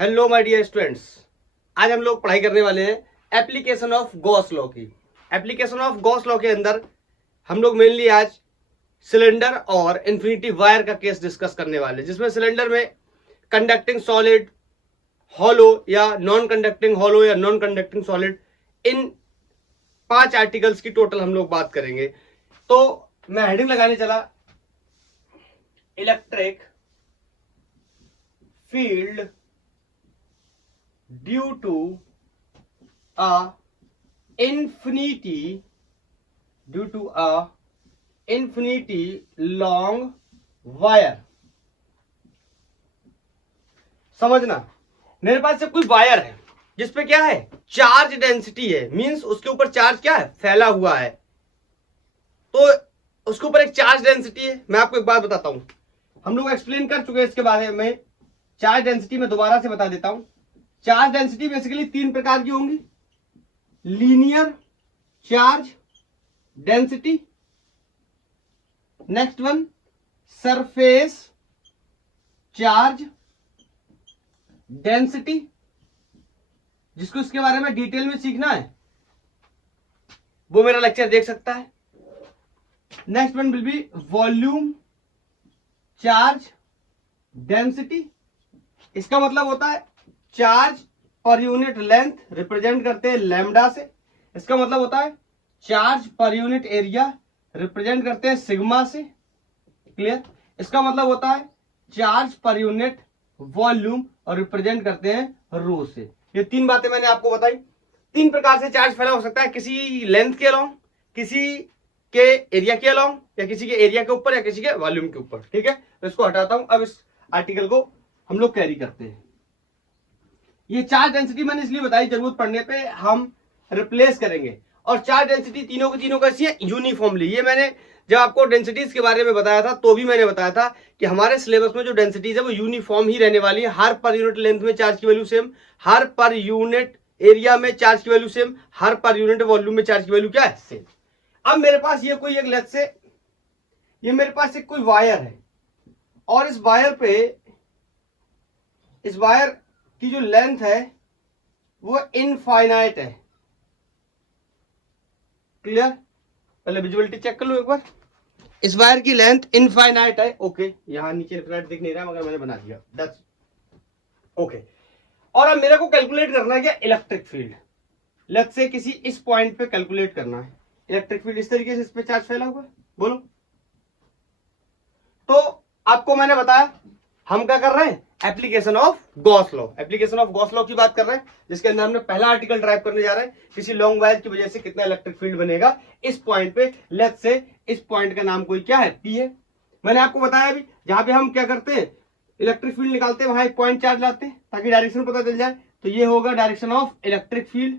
Hello my dear students, आज हम लोग पढ़ाई करने वाले हैं एप्लीकेशन ऑफ गॉस लॉ की। एप्लीकेशन ऑफ गॉस लॉ के अंदर हम लोग मेनली आज सिलेंडर और इन्फिनिटी वायर का केस डिस्कस करने वाले हैं, जिसमें सिलेंडर में कंडक्टिंग सॉलिड, हॉलो या नॉन कंडक्टिंग हॉलो या नॉन कंडक्टिंग सॉलिड, इन 5 आर्टिकल्स की टोटल हम लोग बात करेंगे। तो मैं हेडिंग लगाने चला, electric field due to a infinity long wire। समझना, मेरे पास से कोई वायर है जिसपे क्या है, चार्ज डेंसिटी है, मींस उसके ऊपर चार्ज क्या है, फैला हुआ है। तो उसके ऊपर एक चार्ज डेंसिटी है। मैं आपको एक बात बताता हूं, हम लोग एक्सप्लेन कर चुके हैं इसके बारे में। चार्ज डेंसिटी में दोबारा से बता देता हूं। चार्ज डेंसिटी बेसिकली 3 प्रकार की होंगी, linear charge density, next one surface charge density, जिसको इसके बारे में डिटेल में सीखना है वो मेरा लेक्चर देख सकता है। Next one will be volume charge density. इसका मतलब होता है charge per unit length represent करते हैं लैम्डा से। इसका मतलब होता है charge per unit area represent करते हैं सिग्मा से। क्लियर? इसका मतलब होता है चार्ज पर यूनिट वॉल्यूम और रिप्रेजेंट करते हैं रो से। ये 3 बातें मैंने आपको बताई। 3 प्रकार से चार्ज फैला हो सकता है, किसी लेंथ के अलोंग, किसी के एरिया के अलोंग, या किसी के एरिया के ऊपर, या किसी के वॉल्यूम के ऊपर। ठीक है, तो इसको हटाता हूं। अब इस आर्टिकल को हम लोग कैरी करते हैं। ये चार्ज डेंसिटी मैंने इसलिए बताई, जरूरत पड़ने पे हम रिप्लेस करेंगे। और चार्ज डेंसिटी तीनों की तीनों कैसी है, यूनिफॉर्मली। ये मैंने जब आपको डेंसिटीज के बारे में बताया था तो भी मैंने बताया था कि हमारे सिलेबस में जो डेंसिटीज है वो यूनिफॉर्म ही रहने वाली है। हर पर यूनिट लेंथ में चार्ज की वैल्यू सेम, हर पर यूनिट एरिया में चार्ज की वैल्यू सेम, हर पर यूनिट वॉल्यूम में चार्ज की वैल्यू क्या है, सेम। अब मेरे पास ये कोई एक लेंथ से, ये मेरे पास एक कोई वायर है, और इस वायर पे, इस वायर की जो लेंथ है वो इनफाइनाइट है। क्लियर? पहले विजुअलिटी चेक कर लो एक बार। इस वायर की लेंथ इनफाइनाइट है। ओके, यहां नीचे इनफाइनाइट दिख नहीं रहा मगर मैंने बना दिया, दैट्स ओके। और अब मेरे को कैलकुलेट करना है क्या, इलेक्ट्रिक फील्ड। लेट्स से किसी इस पॉइंट पे कैलकुलेट करना है इलेक्ट्रिक फील्ड। इस तरीके से इस पे चार्ज फैला हुआ है, बोलो। तो आपको मैंने बताया हम क्या कर रहे हैं, application of Gauss law. Application of Gauss law की बात कर रहे हैं, जिसके अंदर हमने पहला आर्टिकल ड्राइव करने जा रहे हैं। किसी लॉन्ग वायर की वजह से कितना इलेक्ट्रिक फील्ड बनेगा इस पॉइंट पे। लेट्स से इस पॉइंट का नाम कोई क्या है, पी है। मैंने आपको बताया अभी, जहां पे हम क्या करते हैं, इलेक्ट्रिक फील्ड निकालते हैं, वहां एक पॉइंट चार्ज लाते हैं ताकि डायरेक्शन पता चल जाए। तो ये होगा डायरेक्शन ऑफ इलेक्ट्रिक फील्ड,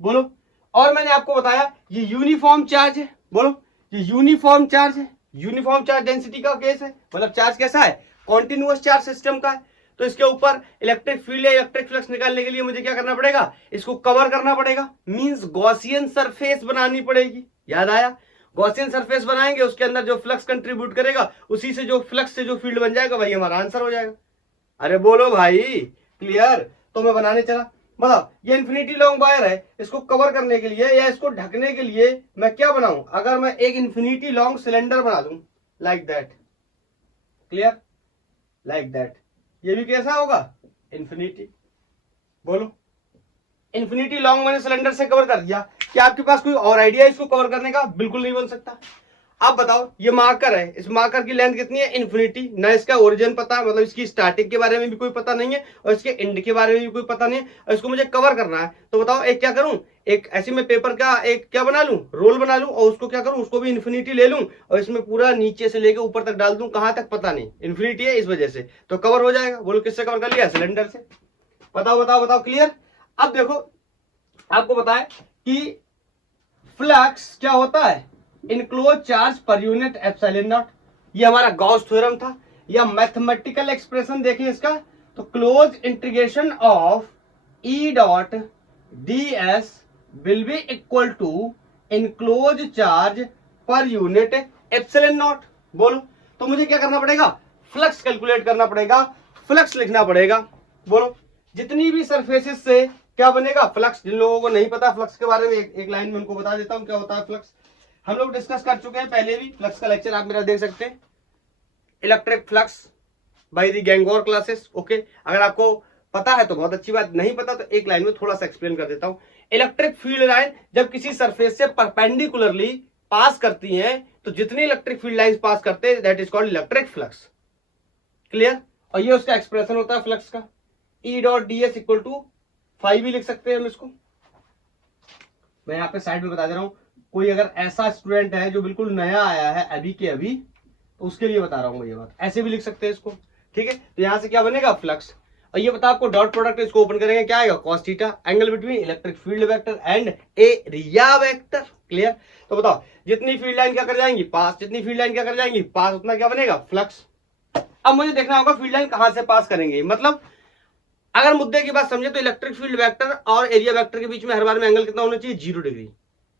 बोलो। और मैंने आपको बताया ये यूनिफॉर्म चार्ज है, बोलो। ये यूनिफॉर्म चार्ज है, यूनिफॉर्म चार्ज डेंसिटी का केस है। मतलब चार्ज कैसा है, कॉन्टिन्यूअस चार्ज सिस्टम का है। तो इसके ऊपर इलेक्ट्रिक फील्ड या इलेक्ट्रिक फ्लक्स निकालने के लिए मुझे क्या करना पड़ेगा, इसको कवर करना पड़ेगा, मींस गॉसियन सरफेस बनानी पड़ेगी। याद आया? गॉसियन सरफेस बनाएंगे, उसके अंदर जो फ्लक्स कंट्रीब्यूट करेगा, उसी से जो फ्लक्स से जो फील्ड बन जाएगा वही हमारा आंसर हो जाएगा। अरे बोलो भाई, क्लियर? तो मैं बनाने चला। मतलब ये इन्फिनिटी लॉन्ग वायर है, इसको कवर करने के लिए या इसको ढकने के लिए मैं क्या बनाऊं, अगर मैं एक इन्फिनिटी लॉन्ग सिलेंडर बना दूं, like that. Clear? Like that. ये भी कैसा होगा, इन्फिनिटी, बोलो। इन्फिनिटी लॉन्ग मैंने सिलेंडर से कवर कर दिया। क्या आपके पास कोई और आइडिया है इसको कवर करने का? बिल्कुल नहीं बन सकता। आप बताओ, ये मार्कर है, इस मार्कर की लेंथ कितनी है, इन्फिनिटी। ना इसका ओरिजिन पता, मतलब इसकी स्टार्टिंग के बारे में भी कोई पता नहीं है, और इसके एंड के बारे में भी कोई पता नहीं है, और इसको मुझे कवर करना है। तो बताओ एक क्या करूं, एक ऐसे में पेपर का एक क्या बना लूं, रोल बना लूं, और उसको क्या करूं, उसको भी इन्फिनिटी ले लूं, और इसमें पूरा नीचे से लेकर ऊपर तक डाल दूं। कहां तक पता नहीं, इन्फिनिटी है इस वजह से, तो कवर हो जाएगा। बोलो किससे कवर कर लिया, सिलेंडर से। बताओ बताओ बताओ, क्लियर? अब देखो, आपको बताया कि फ्लक्स क्या होता है, enclose charge per unit epsilon not. ये हमारा गॉस थ्योरम था, या मैथमेटिकल एक्सप्रेशन देखिए इसका, तो close integration of E dot D S will be equal to enclose charge per unit epsilon not. बोलो, तो मुझे क्या करना पड़ेगा, फ्लक्स कैलकुलेट करना पड़ेगा, फ्लक्स लिखना पड़ेगा। बोलो, जितनी भी सरफेसेस से क्या बनेगा, फ्लक्स। जिन लोगों को नहीं पता फ्लक्स के बारे में एक लाइन में उनको बता देता हूं क्या होता है फ्लक्स। हम लोग डिस्कस कर चुके हैं पहले भी, फ्लक्स का लेक्चर आप मेरा देख सकते हैं, इलेक्ट्रिक फ्लक्स बाय द गैंगोर क्लासेस। ओके, अगर आपको पता है तो बहुत अच्छी बात, नहीं पता तो एक लाइन में थोड़ा सा एक्सप्लेन कर देता हूं। इलेक्ट्रिक फील्ड लाइन जब किसी सरफेस से परपेंडिकुलरली पास करती हैं तो जितनी इलेक्ट्रिक फील्ड लाइंस पास करते हैं that is called electric flux. Clear? और ये उसका एक्सप्रेशन होता है फ्लक्स का, E dot D S equal to 5 भी लिख सकते हैं हम इसको। मैं यहाँ पे साइड में बता दे रहा हूं, कोई अगर ऐसा स्टूडेंट है जो बिल्कुल नया आया है अभी के अभी, तो उसके लिए बता रहा हूं ये बात, ऐसे भी लिख सकते हैं इसको। ठीक है, तो यहां से क्या बनेगा फ्लक्स। और ये बता आपको डॉट प्रोडक्ट, इसको ओपन करेंगे क्या आएगा, cos theta, angle between electric field vector and area vector. Clear? तो बताओ जितनी फील्ड लाइन क्या कर जाएंगी पास, जितनी फील्ड लाइन क्या कर जाएंगी पास, उतना क्या बनेगा फ्लक्स। अब मुझे देखना होगा फील्ड लाइन कहां से पास करेंगे, मतलब अगर मुद्दे की बात समझे तो इलेक्ट्रिक फील्ड वेक्टर और एरिया वेक्टर के बीच में हर बार में एंगल कितना होना चाहिए, 0 डिग्री,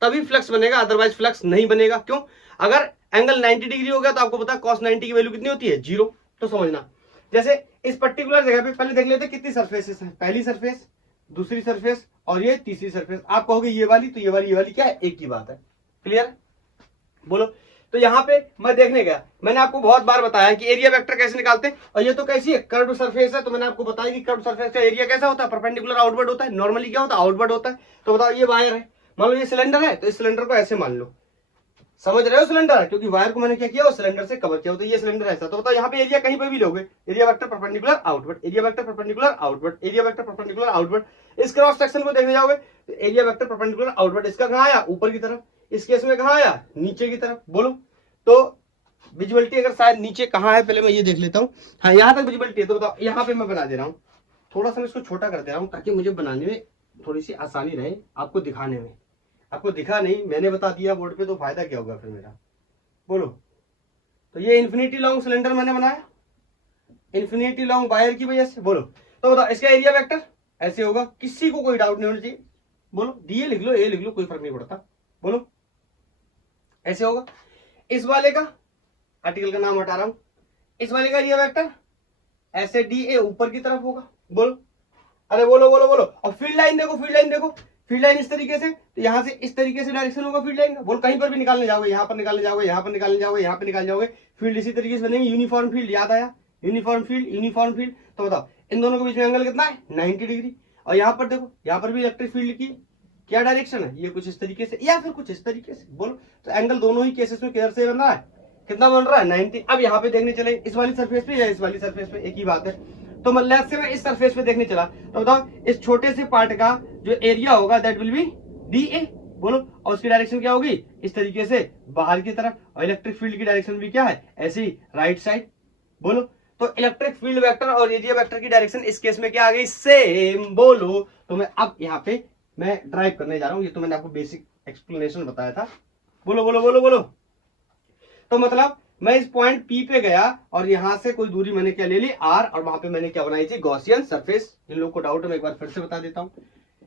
तभी फ्लक्स बनेगा, अदरवाइज फ्लक्स नहीं बनेगा। क्यों? अगर एंगल 90 डिग्री हो गया तो आपको पता है cos 90 की वैल्यू कितनी होती है, 0। तो समझना, जैसे इस पर्टिकुलर जगह पे पहले देख लेते हैं कितनी सरफेसेस हैं, पहली सरफेस, दूसरी सरफेस और ये तीसरी सरफेस। आप कहोगे ये वाली, तो ये वाली क्या है, एक ही बात है। क्लियर? बोलो। तो यहाँ पे मैं देखने गया, मैंने आपको बहुत बार बताया कि एरिया वेक्टर कैसे निकालते हैं, और ये तो कैसी है, कर्व सरफेस है, तो मैंने आपको बताया कि कर्व सरफेस का एरिया कैसा होता है, परपेंडिकुलर आउटवर्ड होता है। नॉर्मली क्या होता है, आउटवर्ड होता है। तो बताओ ये वायर है, मान लो ये सिलेंडर है, तो इस सिलेंडर को ऐसे मान लो, समझ रहे हो, सिलेंडर है, क्योंकि वायर को मैंने क्या किया, सिलेंडर से कवर किया, तो ये सिलेंडर ऐसा। तो बताओ यहाँ पे एरिया कहीं पे भी लोगे, area vector perpendicular outward, area vector perpendicular outward, area vector perpendicular outward. इस क्रॉस सेक्शन को देखने जाओगे तो एरिया वेक्टर परपेंडिकुलर आउटवर्ड, इसका कहाँ आया, ऊपर की तरफ, इस केस में कहाँ आया, नीचे की तरफ। बोलो। तो विजिबिलिटी अगर शायद नीचे कहाँ है, पहले मैं ये देख लेता हूँ। हाँ, यहाँ तक विजिबिलिटी है, तो बताओ यहाँ पे मैं बना दे रहा हूँ, थोड़ा सा मैं इसको छोटा कर दे रहा हूँ ताकि मुझे बनाने में थोड़ी सी आसानी रहे, आपको दिखाने में। आपको दिखा नहीं, मैंने बता दिया बोर्ड पे, तो फायदा क्या होगा फिर मेरा। बोलो। तो ये इन्फिनिटी लॉन्ग सिलेंडर मैंने बनाया, इन्फिनिटी लॉन्ग वायर की वजह से। बोलो। तो बताओ इसका एरिया वेक्टर ऐसे होगा, किसी को कोई डाउट नहीं होना चाहिए। बोलो, डी ए लिख लो, ए लिख लो, कोई फर्क नहीं पड़ता। बोलो, ऐसे होगा। इस वाले का आर्टिकल का नाम हटा रहा हूं, इस वाले का एरिया वेक्टर ऐसे डी ए ऊपर की तरफ होगा। बोलो, अरे बोलो बोलो बोलो। और फील्ड लाइन देखो, फील्ड लाइन देखो, फील्ड लाइन इस तरीके से, तो यहां से इस तरीके से डायरेक्शन होगा फील्ड लाइन का। बोल, कहीं पर भी निकालने जाओगे, यहां पर निकालने जाओगे, यहां पर निकालने जाओगे, यहां पर निकाल जाओगे, फील्ड इसी तरीके से बनेंगे, यूनिफॉर्म फील्ड। याद आया, यूनिफॉर्म फील्ड, यूनिफॉर्म फील्ड। तो बताओ इन दोनों के बीच में एंगल कितना है, 90 डिग्री। और यहाँ पर देखो, यहाँ पर भी इलेक्ट्रिक फील्ड की क्या डायरेक्शन है, ये कुछ इस तरीके से या फिर कुछ इस तरीके से। बोलो, तो एंगल दोनों ही केसेस में किधर से बन रहा है, कितना बन रहा है, 90। अब यहाँ पे देखने चले, इस वाली सरफेस पे या इस वाली सरफेस पे, एक ही बात है। तो मतलब से मैं इस सरफेस पे देखने चला, तो बताओ इस छोटे से पार्ट का जो एरिया होगा that will B D A. बोलो, और उसकी डायरेक्शन क्या होगी, इस तरीके से बाहर की तरफ। और इलेक्ट्रिक फील्ड की डायरेक्शन भी क्या है, ऐसे ही राइट साइड। बोलो, तो इलेक्ट्रिक फील्ड वेक्टर और एरिया वेक्टर की डायरेक्शन इस केस में क्या आ गई, सेम। बोलो, तो मैं अब यहाँ पे मैं ड्राइव करने जा रहा हूँ, ये तो मैंने आपको बेसिक एक्सप्लेनेशन बताया था। बोलो बोलो बोलो बोलो। तो मतलब मैं इस पॉइंट पी पे गया और यहां से कोई दूरी मैंने क्या ले ली, आर, और वहां पे मैंने क्या बनाई थी, गॉसियन सरफेस। जिन लोगों को डाउट है मैं एक बार फिर से बता देता हूं,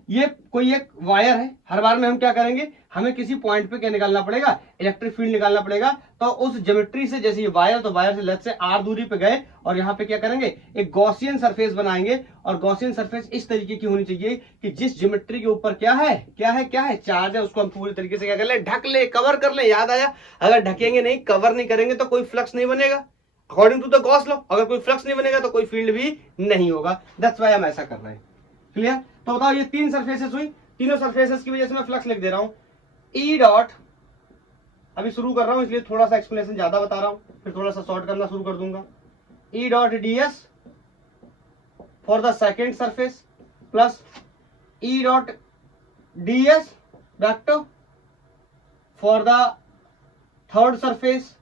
ये कोई एक वायर है, हर बार में हम क्या करेंगे, हमें किसी पॉइंट पे क्या निकालना पड़ेगा, इलेक्ट्रिक फील्ड निकालना पड़ेगा। तो उस ज्योमेट्री से, जैसे ये वायर, तो वायर से लेफ्ट से आर दूरी पे गए और यहाँ पे क्या करेंगे, एक गॉसियन सरफेस बनाएंगे। और गॉसियन सरफेस इस तरीके की होनी चाहिए कि जिस ज्योमेट्री के ऊपर क्या है, क्या है, क्या है, चार्ज है, उसको हम पूरी तरीके से क्या कर ले, ढक ले, कवर कर ले। याद आया, अगर ढकेंगे नहीं, कवर नहीं करेंगे तो कोई फ्लक्स नहीं बनेगा according to the Gauss law. अगर कोई फ्लक्स नहीं बनेगा तो कोई फील्ड भी नहीं होगा। दैट्स व्हाई हम ऐसा कर रहे हैं। क्लियर? तो बताओ ये 3 सरफेसेस हुई, तीनों सरफेसेस की वजह से मैं फ्लक्स लिख दे रहा हूं, ई डॉट, अभी शुरू कर रहा हूं इसलिए थोड़ा सा एक्सप्लेनेशन ज्यादा बता रहा हूं, फिर थोड़ा सा शॉर्ट करना शुरू कर दूंगा। ई dot D S for the second surface plus E dot D S vector for the third surface,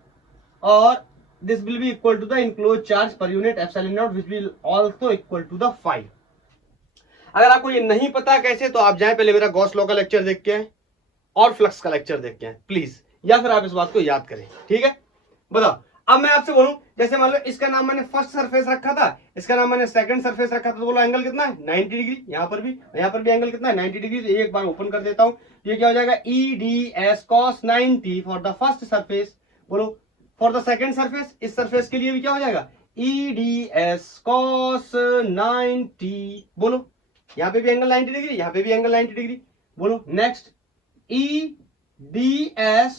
और this will be equal to the enclosed charge per unit epsilon naught which will also equal to the phi। अगर आपको ये नहीं पता कैसे, तो आप जाएं पहले मेरा गॉस लॉ का लेक्चर देख के आए और फ्लक्स का लेक्चर देख के आए प्लीज, या फिर आप इस बात को याद करें। ठीक है? बताओ, अब मैं आपसे बोलूं, जैसे मान लो इसका नाम मैंने फर्स्ट सरफेस रखा था, इसका नाम मैंने सेकंड सरफेस रखा था, तो बोलो एंगल कितना है, 90 डिग्री। यहाँ पर भी एंगल कितना है, 90 डिग्री। तो एक बार ओपन कर देता हूं, ये क्या हो जाएगा, ई D S cos 90 for the first surface. बोलो, फॉर द सेकंड सरफेस, इस सरफेस के लिए भी क्या हो जाएगा, EDS cos 90, बोलो यहां पे भी एंगल 90 डिग्री, यहां पे भी एंगल 90 डिग्री, बोलो नेक्स्ट EDS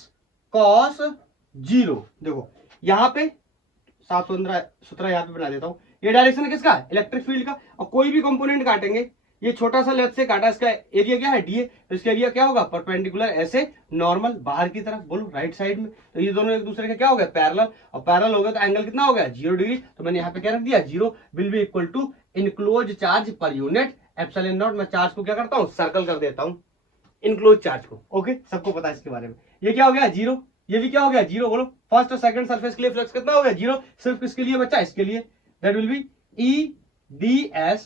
cos 0, देखो यहां पे साफ सुथरा यहां पे बना देता हूं, ये डायरेक्शन है किसका, इलेक्ट्रिक फील्ड का, और कोई भी कंपोनेंट काटेंगे, ये छोटा सा लेफ्ट से काटा, इसका एरिया क्या है डीए, तो इसका एरिया क्या होगा परपेंडिकुलर ऐसे नॉर्मल बाहर की तरफ, बोलो राइट साइड में, तो ये दोनों एक दूसरे के क्या हो गया पैरेलल, और पैरेलल हो गया तो एंगल कितना हो गया 0 डिग्री, तो मैंने यहाँ पे क्या रख दिया 0 will be equal to enclose charge per unit epsilon naught, मैं चार्ज को क्या करता हूँ सर्कल कर देता हूँ इनक्लोज चार्ज को, ओके सबको पता है इसके बारे में, ये क्या हो गया 0, ये भी क्या हो गया 0, बोलो फर्स्ट और सेकंड सरफेस के लिए फ्लक्स कितना हो गया 0, सिर्फ किसके लिए बच्चा, इसके लिए, that will be EDS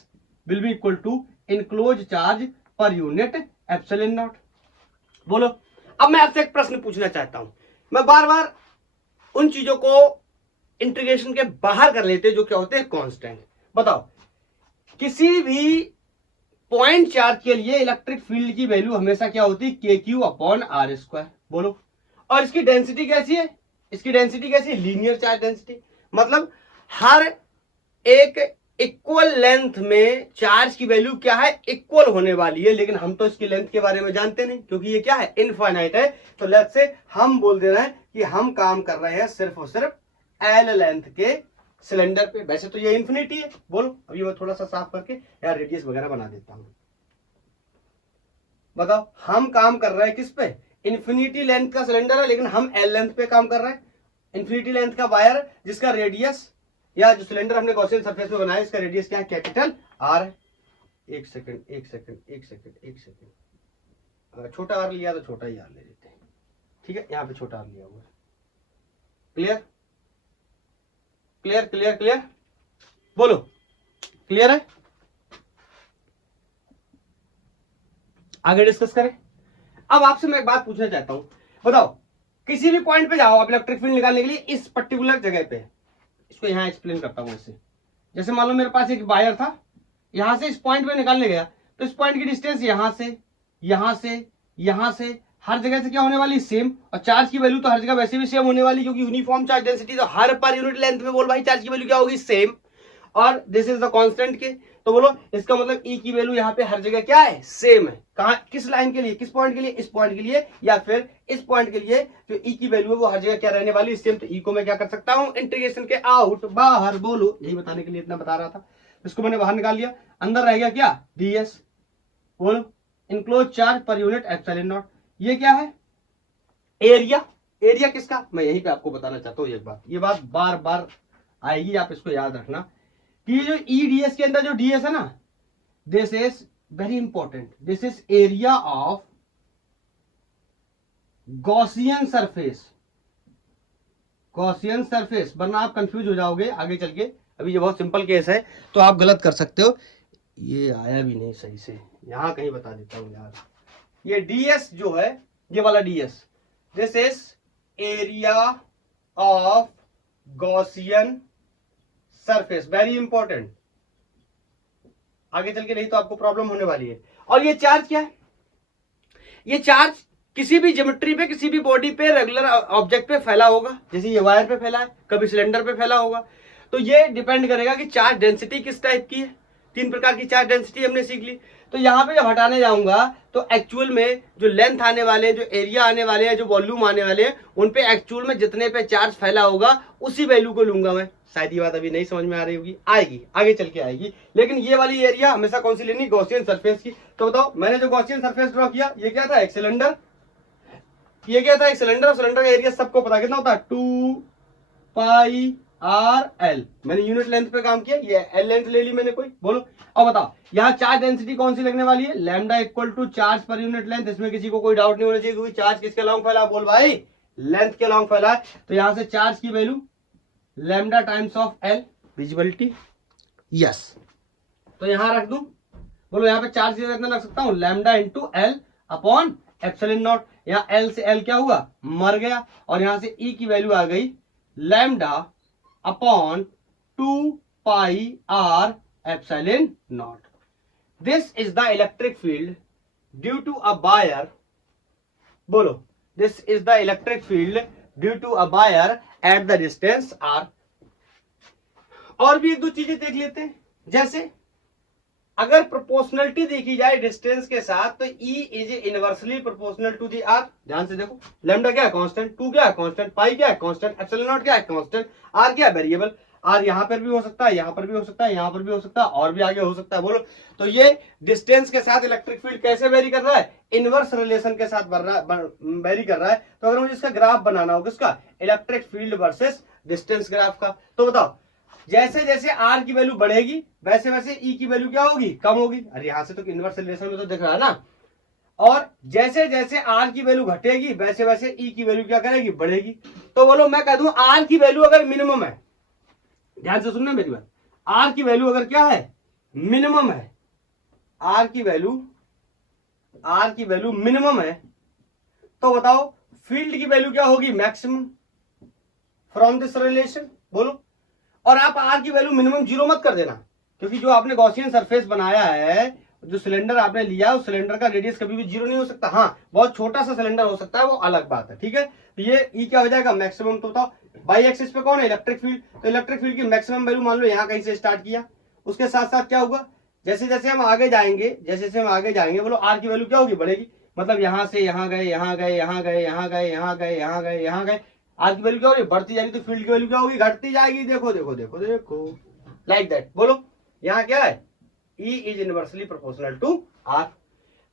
will be equal to enclose charge per unit epsilon not. बोलो अब मैं आपसे एक प्रश्न पूछना चाहता हूं, मैं बार बार उन चीजों को इंटीग्रेशन के बाहर कर लेते हैं जो क्या होते हैं कांस्टेंट, बताओ किसी भी पॉइंट चार्ज के लिए इलेक्ट्रिक फील्ड की वैल्यू हमेशा क्या होती है KQ/R², बोलो, और इसकी डेंसिटी कैसी है, इसकी डेंसिटी कैसी है लीनियर चार्ज डेंसिटी, मतलब हर एक इक्वल लेंथ में चार्ज की वैल्यू क्या है इक्वल होने वाली है, लेकिन हम तो इसकी लेंथ के बारे में जानते नहीं क्योंकि ये क्या है इनफाइनाइट है, तो लेट्स से हम बोल दे रहे हैं कि हम काम कर रहे हैं सिर्फ और सिर्फ L लेंथ के सिलेंडर पे, वैसे तो ये इंफिनिटी है, बोलो अभी मैं थोड़ा सा साफ करके यार रेडियस वगैरह बना देता हूं, बताओ हम काम कर रहे हैं किस पे, इंफिनिटी लेंथ का सिलेंडर है लेकिन हम L लेंथ पे काम कर रहे हैं, इंफिनिटी लेंथ का वायर जिसका रेडियस या जो सिलेंडर हमने गॉसियन सरफेस में बनाया इसका रेडियस क्या है कैपिटल R है, एक सेकंड, छोटा R लिया तो छोटा ही R ले लेते हैं, ठीक है यहां पे छोटा R लिया हुआ है, क्लियर, बोलो क्लियर है, आगे डिस्कस करें। अब आपसे मैं एक बात पूछना चाहता हूं, बताओ किसी भी पॉइंट पे जाओ आप इलेक्ट्रिक फील्ड निकालने के लिए इस पर्टिकुलर जगह पे, इसको यहां एक्सप्लेन करता हूं ऐसे, जैसे मान लो मेरे पास एक वायर था, यहां से इस पॉइंट पे निकालने गया तो इस पॉइंट की डिस्टेंस यहां से हर जगह से क्या होने वाली सेम, और चार्ज की वैल्यू तो हर जगह वैसे भी सेम होने वाली क्योंकि यूनिफॉर्म चार्ज डेंसिटी, तो हर पर यूनिट लेंथ में बोल भाई चार्ज की वैल्यू क्या होगी सेम, और दिस इज द कांस्टेंट के, तो बोलो इसका मतलब E की वैल्यू यहाँ पे हर जगह क्या है सेम है, कहां किस लाइन के लिए, किस पॉइंट के लिए, इस पॉइंट के लिए या फिर इस पॉइंट के लिए, जो E की वैल्यू है वो हर जगह क्या रहने वाली सेम, तो E को मैं क्या कर सकता हूं इंटीग्रेशन के आउट बाहर, बोलो यही बताने के लिए इतना बता रहा था, इसको मैंने बाहर निकाल लिया, अंदर रह गया क्या DS, बोलो enclose charge per unit epsilon not, ये क्या है एरिया किसका, मैं यहीं पे आपको बताना चाहता हूं एक बात, ये बात बार बार आएगी, आप इसको याद रखना कि जो EDS के अंदर जो DS है ना, this is very important, this is area of Gaussian surface, वरना आप कंफ्यूज हो जाओगे आगे चल के, अभी ये बहुत सिंपल केस है तो आप गलत कर सकते हो, ये आया भी नहीं सही से, यहां कहीं बता देता हूं यार, ये DS जो है ये वाला DS, this is area of Gaussian surface, very important, आगे चल के नहीं तो आपको प्रॉब्लम होने वाली है। और ये चार्ज क्या है, ये चार्ज किसी भी ज्योमेट्री पे किसी भी बॉडी पे रेगुलर ऑब्जेक्ट पे फैला होगा, जैसे ये वायर पे फैला है, कभी सिलेंडर पे फैला होगा, तो ये डिपेंड करेगा कि चार्ज डेंसिटी किस टाइप की है, 3 प्रकार की चार्ज डेंसिटी हमने सीख ली, तो यहां पे जब हटाने जाऊंगा तो एक्चुअल में जो लेंथ आने वाले हैं, जो एरिया आने वाले हैं, जो वॉल्यूम आने वाले हैं, उन पे एक्चुअल में जितने पे चार्ज फैला होगा उसी वैल्यू को लूंगा मैं, शायद ये बात अभी नहीं समझ में आ रही होगी, आएगी आगे चल के आएगी, लेकिन ये वाली एरिया हमेशा कौन सी लेनी, गॉसियन सरफेस की, तो बताओ मैंने जो गॉसियन सरफेस ड्रॉ किया ये क्या था एक सिलेंडर, ये क्या था एक सिलेंडर, सिलेंडर का एरिया सबको पता कितना होता है 2πr/L, मैंने यूनिट लेंथ पे काम किया, ये L लेंथ ले ली मैंने कोई, बोलो अब बताओ यहाँ चार्ज डेंसिटी कौन सी लगने वाली है, lambda equal to charge per unit length, इसमें किसी को कोई डाउट नहीं होना चाहिए क्योंकि चार्ज किसके लॉन्ग फैला, बोल भाई लेंथ के लॉन्ग फैला है, तो यहां से चार्ज की value lambda times of L, visibility yes, तो यहां रख दूं, बोलो यहाँ पे चार्ज कितना लग सकता हूं lambda into L upon epsilon not, यहाँ L से L क्या हुआ मर गया, और यहां से E की वैल्यू आ गई lambda upon 2πr epsilon not, this is the electric field due to a wire, बोलो this is the electric field due to a wire at the distance R, और भी एक दो चीजें देख लेते हैं, जैसे अगर प्रोपोर्शनलिटी देखी जाए डिस्टेंस के साथ तो E is inversely proportional to the R। ध्यान से देखो, लैम्डा क्या है कांस्टेंट, 2 क्या है कांस्टेंट, पाई क्या है कांस्टेंट, एप्सिलॉन नॉट क्या है कांस्टेंट, R क्या है वेरिएबल। R यहां पर भी हो सकता है, यहां पर भी हो सकता है, यहां पर भी हो सकता है, और भी आगे हो सकता है। बोलो तो ये डिस्टेंस के साथ इलेक्ट्रिक फील्ड कैसे वेरी कर रहा है, इनवर्स रिलेशन के साथ वेरी कर रहा है। तो अगर मुझे इसका ग्राफ बनाना हो, किसका, electric field versus distance graph का, तो बताओ जैसे जैसे R की वैल्यू बढ़ेगी वैसे वैसे E की वैल्यू क्या होगी, कम होगी। अरे यहां से तो इनवर्स रिलेशन में तो दिख रहा है ना। और जैसे जैसे R की वैल्यू घटेगी वैसे वैसे E की वैल्यू क्या करेगी, बढ़ेगी। तो बोलो मैं कह दूं R की वैल्यू अगर मिनिमम है, ध्यान से सुनना मेरी बात, R की वैल्यू अगर क्या है, मिनिमम है, R की वैल्यू मिनिमम है, तो बताओ फील्ड की वैल्यू क्या होगी, मैक्सिमम फ्रॉम दिस रिलेशन। बोलो, और आप R की वैल्यू मिनिमम 0 मत कर देना, क्योंकि जो आपने गॉसियन सरफेस बनाया है, जो सिलेंडर आपने लिया उस सिलेंडर का रेडियस कभी भी 0 नहीं हो सकता। हाँ, बहुत छोटा सा सिलेंडर हो सकता है, वो अलग बात है, ठीक है। तो ये E क्या हो जाएगा, मैक्सिमम। तो बताओ बाई एक्सिस पे कौन है, इलेक्ट्रिक फील्ड। तो इलेक्ट्रिक फील्ड की मैक्सिमम वैल्यू मान लो यहाँ कहीं से स्टार्ट किया, उसके साथ साथ क्या होगा, जैसे जैसे हम आगे जाएंगे बोलो R की वैल्यू क्या होगी, बढ़ेगी। मतलब यहां से यहां गए, यहां गए, यहां गए, यहां गए, यहां गए, यहां गए, यहां गए, R की वैल्यू क्या होगी, बढ़ती जाएगी। तो फील्ड की वैल्यू क्या होगी, घटती जाएगी। देखो देखो देखो देखो, लाइक दैट। बोलो यहाँ क्या है, E is inversely proportional to R।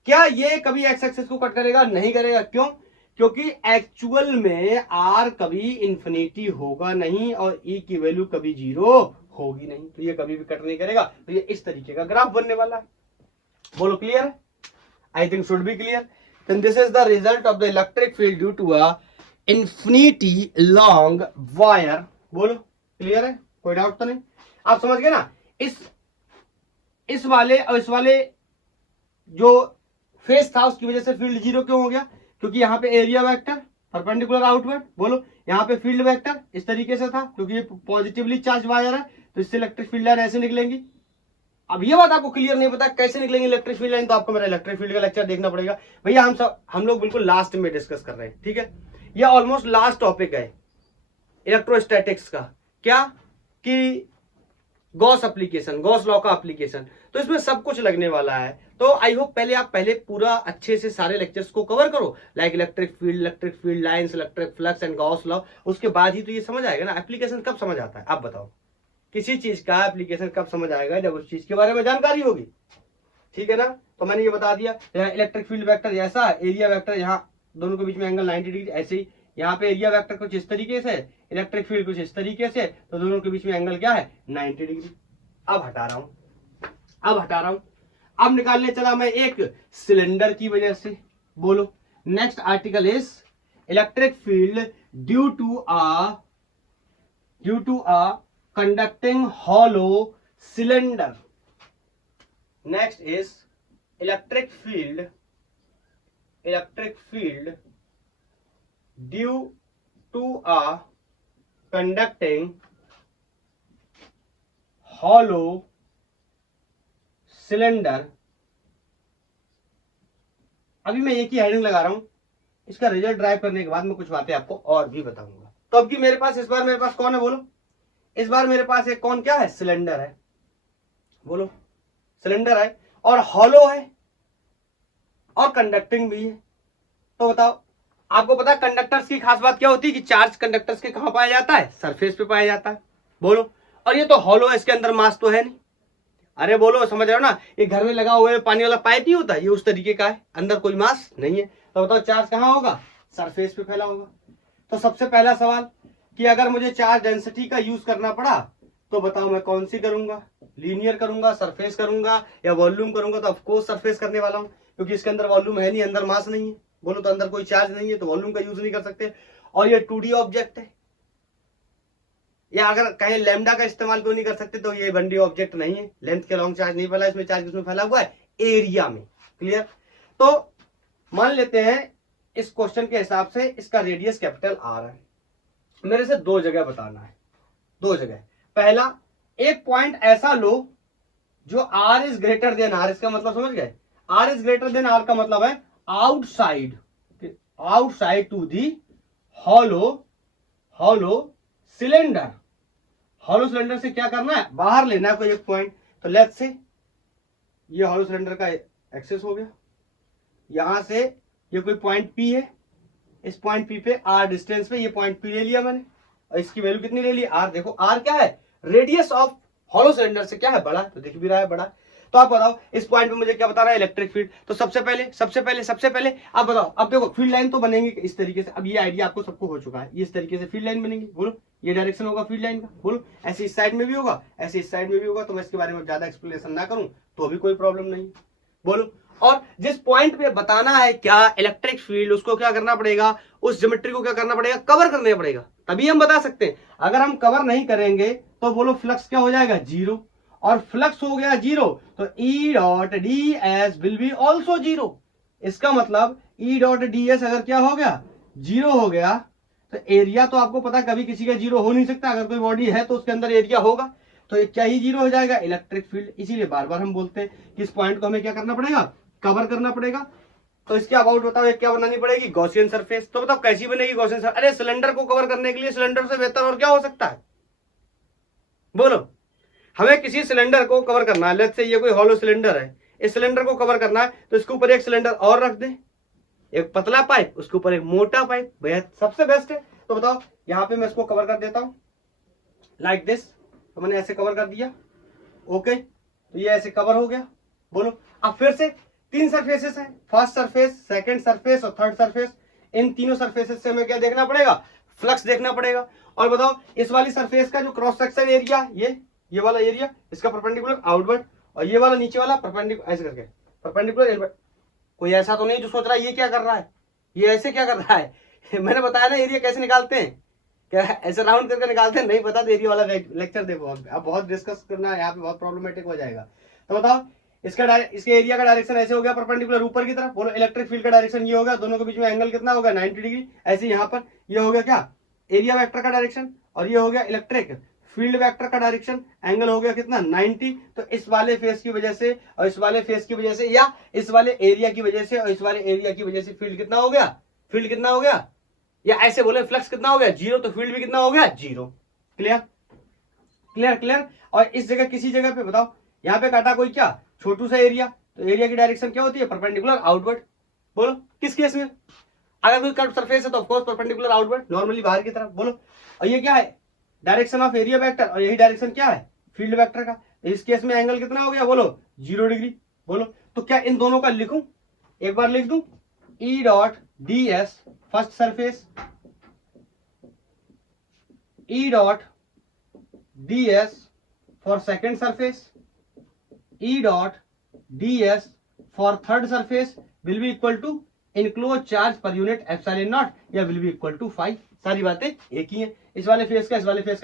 क्या ये कभी एक्स एक्सिस को कट करेगा, नहीं करेगा। क्यों, क्योंकि एक्चुअल में R कभी इंफिनिटी होगा नहीं और E की वैल्यू कभी 0 होगी नहीं, तो ये कभी भी कट नहीं करेगा। तो ये इस तरीके का ग्राफ बनने वाला है। बोलो क्लियर है, I think should be clear. Then this is the result of the electric field due to a infinity long wire. बोलो क्लियर है, कोई डाउट तो नहीं, आप समझ गए ना। इस वाले और इस वाले जो फेस था उसकी वजह से फील्ड 0 क्यों हो गया, क्योंकि यहाँ पे एरिया वेक्टर परपेंडिकुलर आउटवर्ड। बोलो यहाँ पे फील्ड वेक्टर इस तरीके से था, क्योंकि ये पॉजिटिवली चार्ज वायर है, तो इससे इलेक्ट्रिक फील्ड लाइन ऐसे निकलेंगी। अब ये बात आपको क्लियर नहीं पता कैसे निकलेंगे इलेक्ट्रिक फील्ड लाइन, तो आपको मेरा इलेक्ट्रिक फील्ड का लेक्चर देखना पड़ेगा। भैया हम लोग बिल्कुल लास्ट में डिस्कस कर रहे हैं, ठीक है। ये ऑलमोस्ट लास्ट टॉपिक है इलेक्ट्रोस्टैटिक्स का, क्या कि गॉस एप्लीकेशन, गॉस लॉ का एप्लीकेशन। तो इसमें सब कुछ लगने वाला है। तो आई होप आप पहले पूरा अच्छे से सारे लेक्चर्स को कवर करो, like electric field lines, electric flux and Gauss law. उसके बाद ही तो ये समझ आएगा ना एप्लीकेशन कब समझ आता है। आप बताओ किसी चीज का एप्लीकेशन कब समझ आएगा, जब उस चीज के बारे में जानकारी होगी, ठीक है ना। तो मैंने ये बता दिया, यहाँ इलेक्ट्रिक फील्ड वेक्टर ऐसा, एरिया वेक्टर यहाँ दोनों के बीच में एंगल 90 डिग्री, ऐसे ही यहाँ पे एरिया वेक्टर कुछ इस तरीके से, इलेक्ट्रिक फील्ड कुछ इस तरीके से, तो दोनों के बीच में एंगल क्या है, 90 डिग्री। अब हटा रहा हूं, अब निकालने चला मैं एक सिलेंडर की वजह से। बोलो next article is electric field due to a conducting hollow cylinder. Next is electric field due to a conducting hollow cylinder. अभी मैं एक ही हेडिंग लगा रहा हूं, इसका रिजल्ट ड्राइव करने के बाद मैं कुछ बातें आपको और भी बताऊंगा। तो अब की मेरे पास इस बार मेरे पास कौन है, बोलो इस बार मेरे पास एक कौन क्या है, सिलेंडर है। बोलो सिलेंडर है और हॉलो है और कंडक्टिंग भी है। तो बताओ आपको पता है कंडक्टर्स की खास बात क्या होती है कि चार्ज कंडक्टर्स के कहां पाया जाता है, सरफेस पे पाया जाता है। बोलो, और ये तो हॉलो है, इसके अंदर मास तो है नहीं। अरे बोलो समझ रहे हो ना, ये घर में लगा हुआ है पानी वाला पाइप नहीं होता, ये उस तरीके का है, अंदर कोई मास नहीं है। तो बताओ चार्ज कहां होगा, सरफेस पे फैला होगा। तो सबसे पहला सवाल कि अगर मुझे चार्ज डेंसिटी का यूज करना पड़ा तो बताओ मैं कौन सी करूंगा, लीनियर करूंगा, सरफेस करूंगा या वॉल्यूम करूंगा। तो ऑफकोर्स सरफेस करने वाला हूं, क्योंकि इसके अंदर वॉल्यूम है नहीं, अंदर मास नहीं है। बोलो तो अंदर कोई चार्ज नहीं है, तो वॉल्यूम का यूज नहीं कर सकते। और ये 2D ऑब्जेक्ट है, या अगर कहीं लैम्डा का इस्तेमाल क्यों नहीं कर सकते, तो ये 1D ऑब्जेक्ट नहीं है, लेंथ के लॉन्ग चार्ज नहीं फैला, इसमें चार्ज किसमें फैला हुआ है, एरिया में। क्लियर। तो मान लेते हैं इस क्वेश्चन के हिसाब से इसका रेडियस कैपिटल R है। मेरे से दो जगह बताना है, दो जगह। पहला, एक पॉइंट ऐसा लो जो R is greater than R। इसका मतलब समझ गए, R is greater than R का मतलब है outside to the hollow cylinder, hollow cylinder से क्या करना है, बाहर लेना है कोई एक पॉइंट। तो लेट्स से ये हॉलो सिलेंडर का एक्सेस हो गया, यहां से ये कोई पॉइंट P है, इस पॉइंट P पे R डिस्टेंस पे ये पॉइंट P ले लिया मैंने, और इसकी वैल्यू कितनी ले ली R। देखो R क्या है, रेडियस ऑफ हॉलो सिलेंडर से क्या है, बड़ा, तो दिख भी रहा है बड़ा। तो आप बताओ इस पॉइंट पे मुझे क्या बता रहा है, इलेक्ट्रिक फील्ड। तो सबसे पहले आप बताओ, अब देखो फील्ड लाइन तो बनेंगे इस तरीके से। अब ये आइडिया आपको सबको हो चुका है, ये इस तरीके से फील्ड लाइन बनेगी, बोलो ये डायरेक्शन होगा फील्ड लाइन का, बोलो ऐसे इस साइड में भी होगा, ऐसे इस साइड में भी होगा। तो मैं इसके बारे में ज्यादा एक्सप्लेनेशन ना करूं तो भी कोई प्रॉब्लम नहीं, बोलो। और जिस पॉइंट पे बताना है क्या इलेक्ट्रिक फील्ड, उसको क्या करना पड़ेगा, उस ज्योमेट्री को क्या करना पड़ेगा, कवर करना पड़ेगा, तभी हम बता सकते हैं। अगर हम कवर नहीं करेंगे तो बोलो फ्लक्स क्या हो जाएगा, जीरो। और फ्लक्स हो गया जीरो तो E dot D S will B also zero. इसका मतलब E डॉट डी एस अगर क्या हो गया, जीरो हो गया, तो एरिया तो आपको पता कभी किसी का जीरो हो नहीं सकता। अगर कोई बॉडी है तो उसके अंदर एरिया होगा, तो ये क्या ही जीरो हो जाएगा, इलेक्ट्रिक फील्ड। इसीलिए बार बार हम बोलते हैं कि इस पॉइंट को हमें क्या करना पड़ेगा, कवर करना पड़ेगा। तो इसके अबाउट बताओ ये क्या बनानी पड़ेगी, गॉसियन सरफेस। तो बताओ कैसी बनेगी गॉसियन सरफेस। अरे सिलेंडर को कवर करने के लिए सिलेंडर से बेहतर और क्या हो सकता है, बोलो। हमें किसी सिलेंडर को कवर करना है, लेट्स से ये कोई हॉलो सिलेंडर है, इस सिलेंडर को कवर करना है, तो इसके ऊपर एक सिलेंडर और रख दे, एक पतला पाइप, उसके ऊपर एक मोटा पाइप, बेहद सबसे बेस्ट है। तो बताओ यहां पे मैं इसको कवर कर देता हूं लाइक दिस। तो मैंने ऐसे कवर कर दिया, ओके, तो ये ऐसे कवर हो गया, बोलो। अब फिर से तीन सरफेसेस हैं, फर्स्ट सरफेस, सेकंड सरफेस और थर्ड सरफेस। इन तीनों सरफेसेस से हमें क्या देखना पड़ेगा, फ्लक्स देखना पड़ेगा। और बताओ इस वाली सरफेस का जो क्रॉस सेक्शन एरिया, ये वाला एरिया, इसका परपेंडिकुलर आउटवर्ड, और ये वाला नीचे वाला परपेंडिकुलर, ऐसे करके परपेंडिकुलर इनवर्ड। कोई ऐसा तो नहीं जो सोच रहा है ये क्या कर रहा है, ये ऐसे क्या कर रहा है मैंने बताया ना एरिया कैसे निकालते हैं, क्या ऐसे राउंड करके निकालते हैं, नहीं पता तो एरिया वाला लेक्चर देखो। अब बहुत डिस्कस करना है यहाँ पे, बहुत प्रॉब्लमेटिक हो जाएगा। तो बताओ इसके एरिया का डायरेक्शन ऐसे हो गया परपेंडिकुलर ऊपर की तरफ, बोलो इलेक्ट्रिक फील्ड का डायरेक्शन ये होगा, दोनों के बीच में एंगल कितना होगा, 90 डिग्री। ऐसे यहाँ पर ये हो गया क्या, एरिया वेक्टर का डायरेक्शन, और ये हो गया इलेक्ट्रिक फील्ड वेक्टर का डायरेक्शन, एंगल हो गया कितना, 90। तो इस वाले फेस की वजह से और इस वाले फेस की वजह से, या इस वाले एरिया की वजह से और इस वाले एरिया की वजह से फील्ड कितना हो गया, फील्ड कितना हो गया, या ऐसे बोले फ्लक्स कितना हो गया, जीरो। तो फील्ड भी कितना हो गया, जीरो। Clear clear clear. और इस जगह किसी जगह पे बताओ, यहाँ पे काटा कोई क्या छोटू सा एरिया, तो एरिया की डायरेक्शन क्या होती है, परपेंडिकुलर आउटवर्ड। बोलो किस केस में, अगर कोई कर्व सरफेस है तो ऑफकोर्स परपेंडिकुलर आउटवर्ड, नॉर्मली बाहर की तरफ, बोलो। और ये क्या है, डायरेक्शन ऑफ एरिया वेक्टर, और यही डायरेक्शन क्या है, फील्ड वेक्टर का। इस केस में एंगल कितना हो गया, बोलो 0 डिग्री, बोलो। तो क्या इन दोनों का लिखूं, एक बार लिख दूं, E dot D S first surface, E dot D S for second surface, E dot D S for third surface will be equal to enclose charge per unit epsilon naught, या विल बी इक्वल टू 5। सारी बातें एक ही है, इस वाले face का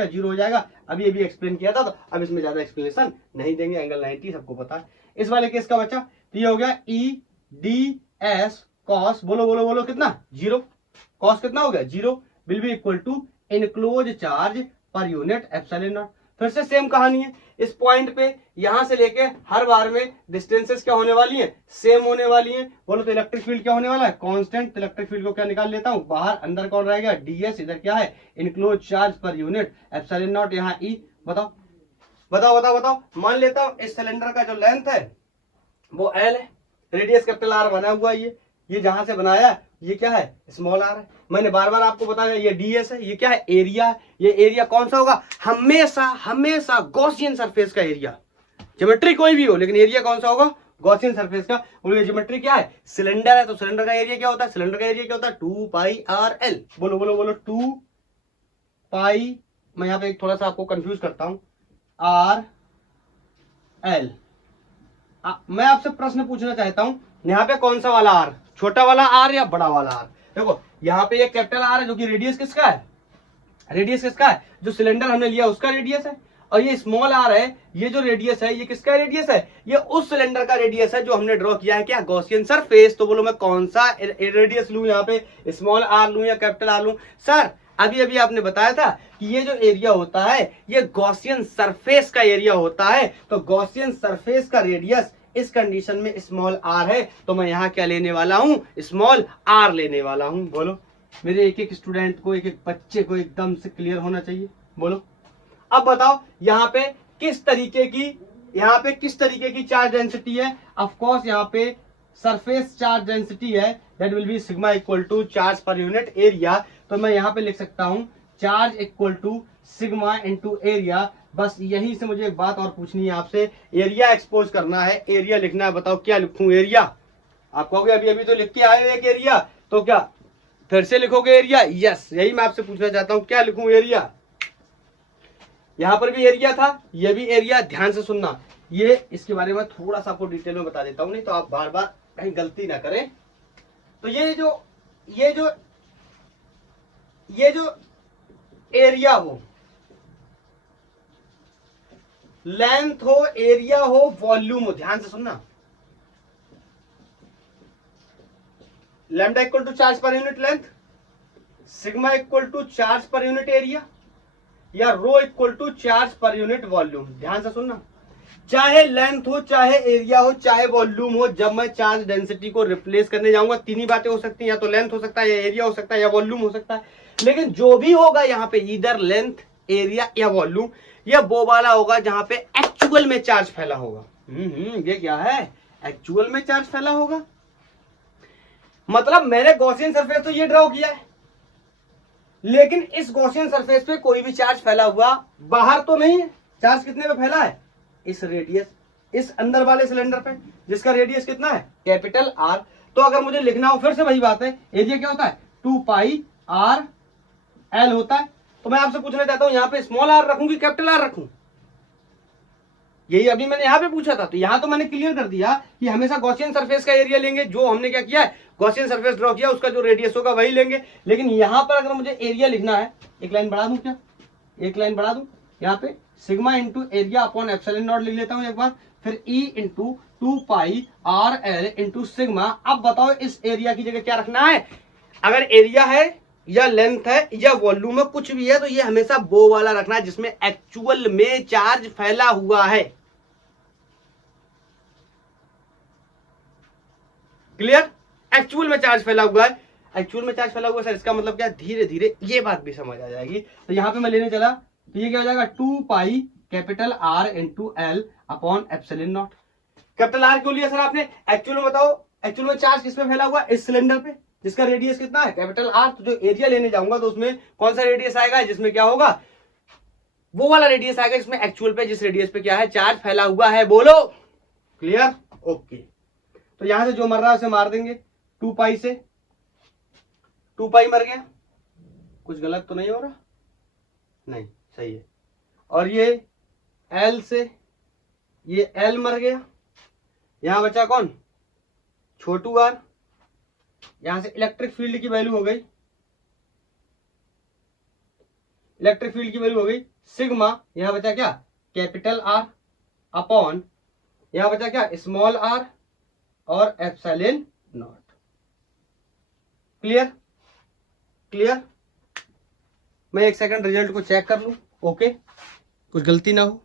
0 हो जाएगा। अभी ये भी एक्सप्लेन किया था, तो अब इसमें ज्यादा एक्सप्लेनेशन नहीं देंगे, एंगल 90 सबको पता है। इस वाले केस का बच्चा तो ये हो गया E डी एस कॉस, बोलो बोलो बोलो कितना, 0। कॉस कितना हो गया, 0, will be equal to enclose charge per unit epsilon naught. फिर से सेम कहानी है, इस पॉइंट पे यहां से लेके हर बार में डिस्टेंसेस क्या होने वाली है, सेम होने वाली है। बोलो तो इलेक्ट्रिक फील्ड क्या होने वाला है, कांस्टेंट। इलेक्ट्रिक फील्ड को क्या निकाल लेता हूं बाहर, अंदर कौन रहेगा, डीएस, इधर क्या है, enclose charge per unit epsilon not, यहाँ ई। बताओ बताओ बताओ बताओ। मान लेता हूं इस सिलेंडर का जो लेंथ है वो एल है, रेडियस कैपिटल आर बना हुआ है, ये जहां से बनाया ये क्या है, स्मॉल आर है। मैंने बार बार आपको बताया ये डीएस है, ये क्या है, एरिया। ये एरिया कौन सा होगा, हमेशा हमेशा गॉसियन सरफेस का एरिया। ज्योमेट्री कोई भी हो लेकिन एरिया कौन सा होगा, गॉसियन सरफेस का। बोलो ज्योमेट्री क्या है, सिलेंडर है, तो सिलेंडर का एरिया क्या होता है, सिलेंडर का एरिया क्या होता है, 2 पाई आर एल। बोलो बोलो बोलो 2 पाई, मैं यहाँ पे थोड़ा सा आपको कंफ्यूज करता हूं, आर एल। मैं आपसे प्रश्न पूछना चाहता हूं, यहाँ पे कौन सा वाला आर, छोटा वाला आर या बड़ा वाला आर। देखो यहाँ पे ये कैपिटल आर है जो कि रेडियस किसका है, रेडियस किसका है, जो सिलेंडर हमने लिया उसका रेडियस है। और ये स्मॉल आर है, ये जो रेडियस है ये किसका रेडियस है, ये उस सिलेंडर का रेडियस है जो हमने ड्रॉ किया है क्या, गॉसियन सरफेस। तो बोलो मैं कौन सा रेडियस लूं, यहाँ पे स्मॉल आर लूं या कैपिटल आर लूं। सर अभी अभी आपने बताया था कि ये जो एरिया होता है ये गॉसियन सरफेस का एरिया होता है, तो गॉसियन सरफेस का रेडियस इस कंडीशन में स्मॉल आर है, तो मैं यहाँ क्या लेने वाला हूं, स्मॉल आर लेने वाला हूं। बोलो मेरे एक एक स्टूडेंट को, एक एक बच्चे को एकदम से क्लियर होना चाहिए। बोलो अब बताओ यहाँ पे किस तरीके की चार्ज डेंसिटी है। ऑफ कोर्स यहाँ पे सरफेस चार्ज डेंसिटी है, that will be sigma equal to charge per unit area. तो मैं यहाँ पे लिख सकता हूं charge equal to sigma into area. बस यही से मुझे एक बात और पूछनी है आपसे, एरिया एक्सपोज करना है, एरिया लिखना है। बताओ क्या लिखूं एरिया? आप कहोगे अभी अभी तो लिख के आए एक एरिया, तो क्या फिर से लिखोगे एरिया? यस, यही मैं आपसे पूछना चाहता हूं, क्या लिखूं एरिया? यहां पर भी एरिया था, ये भी एरिया। ध्यान से सुनना, ये इसके बारे में थोड़ा सा आपको डिटेल में बता देता हूं, नहीं तो आप बार बार कहीं गलती ना करें। तो ये जो एरिया हो, लेंथ हो, एरिया हो, वॉल्यूम हो, ध्यान से सुनना। Lambda equal to charge per unit length, sigma equal to charge per unit area, या rho equal to charge per unit volume. ध्यान से सुनना, चाहे लेंथ हो, चाहे एरिया हो, चाहे वॉल्यूम हो, जब मैं चार्ज डेंसिटी को रिप्लेस करने जाऊंगा, तीन ही बातें हो सकती हैं, या तो लेंथ हो सकता है, या एरिया हो सकता है, या वॉल्यूम हो सकता है। लेकिन जो भी होगा यहाँ पे इधर लेंथ, एरिया या वॉल्यूम, यह वो वाला होगा जहां पे एक्चुअल में चार्ज फैला होगा। ये क्या है? एक्चुअल में चार्ज फैला होगा। मतलब मैंने गॉसियन सरफेस तो ये ड्रॉ किया है, लेकिन इस गॉसियन सरफेस पे कोई भी चार्ज फैला हुआ बाहर तो नहीं है। चार्ज कितने पे फैला है? इस रेडियस, इस अंदर वाले सिलेंडर पे, जिसका रेडियस कितना है? Capital R. तो अगर मुझे लिखना हो, फिर से वही बात है, एरिया क्या होता है? 2 पाई आर एल होता है। तो मैं आपसे पूछना चाहता हूं, यहां पे स्मॉल आर रखूं कि कैपिटल आर रखूं? यही अभी मैंने यहां पे पूछा था। तो यहां तो मैंने क्लियर कर दिया कि हमेशा गॉसियन सरफेस का एरिया लेंगे, जो हमने क्या किया है, गॉसियन सरफेस ड्रॉ किया, उसका जो रेडियस होगा वही लेंगे। लेकिन यहां पर अगर मुझे एरिया लिखना है, एक लाइन बढ़ा दूं क्या? एक लाइन बढ़ा दूं, यहाँ पे sigma into area upon epsilon not लिख लेता हूं एक बार, फिर ई इंटू 2 पाई आर एल इंटू सिग्मा। अब बताओ इस एरिया की जगह क्या रखना है? अगर एरिया है या लेंथ है या वॉल्यूम है, कुछ भी है, तो ये हमेशा वो वाला रखना है जिसमें एक्चुअल में चार्ज फैला हुआ है। क्लियर? एक्चुअल में चार्ज फैला हुआ है। एक्चुअल में चार्ज फैला हुआ है सर, इसका मतलब क्या? धीरे धीरे ये बात भी समझ आ जाएगी। तो यहां पे मैं लेने चला, तो ये क्या हो जाएगा? 2 pi capital R into L upon epsilon not. Capital R क्यों लिया सर आपने? एक्चुअल में बताओ, एक्चुअल में चार्ज किस पे फैला हुआ है? इस सिलेंडर पे, जिसका रेडियस कितना है? Capital R. तो जो एरिया लेने जाऊंगा तो उसमें कौन सा रेडियस आएगा? जिसमें क्या होगा? वो वाला रेडियस आएगा जिसमें एक्चुअल पे, जिस रेडियस पे क्या है? चार्ज फैला हुआ है। बोलो क्लियर? ओके। तो यहां से जो मर रहा है उसे मार देंगे, 2 पाई से 2 पाई मर गया। कुछ गलत तो नहीं हो रहा? नहीं, सही है। और ये एल से ये एल मर गया। यहां बचा कौन? छोटू आर। यहां से इलेक्ट्रिक फील्ड की वैल्यू हो गई, इलेक्ट्रिक फील्ड की वैल्यू हो गई सिग्मा। यहां बचा क्या? कैपिटल आर अपॉन, यहां बचा क्या? स्मॉल आर और एप्सिलॉन नॉट। क्लियर? क्लियर? मैं एक सेकंड रिजल्ट को चेक कर लूं। ओके, कुछ गलती ना हो।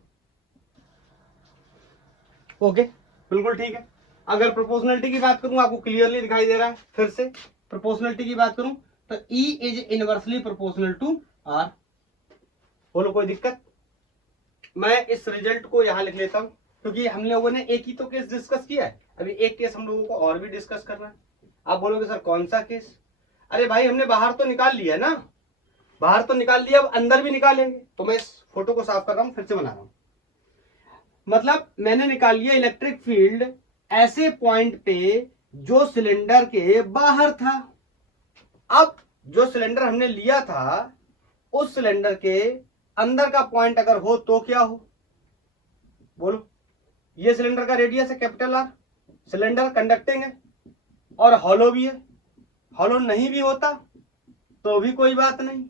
ओके, बिल्कुल ठीक है। अगर प्रोपोर्शनलिटी की बात करूं, आपको क्लियरली दिखाई दे रहा है। फिर से प्रोपोर्शनलिटी की बात करूं तो E is inversely proportional to R। बोलो कोई दिक्कत? मैं इस रिजल्ट को यहां लिख लेता हूं, क्योंकि हम लोगों ने एक ही तो केस डिस्कस किया है, अभी एक केस हम लोगों को और भी डिस्कस करना है। आप बोलोगे सर कौन सा केस? अरे भाई हमने बाहर तो निकाल लिया ना, बाहर तो निकाल लिया, अब अंदर भी निकालेंगे। तो मैं इस फोटो को साफ कर रहा हूं, फिर से बना रहा हूं। मतलब मैंने निकाल लिया इलेक्ट्रिक फील्ड ऐसे पॉइंट पे जो सिलेंडर के बाहर था। अब जो सिलेंडर हमने लिया था, उस सिलेंडर के अंदर का पॉइंट अगर हो तो क्या हो? बोलो। ये सिलेंडर का रेडियस है कैपिटल आर, सिलेंडर कंडक्टिंग है और हॉलो भी है। हॉलो नहीं भी होता तो भी कोई बात नहीं,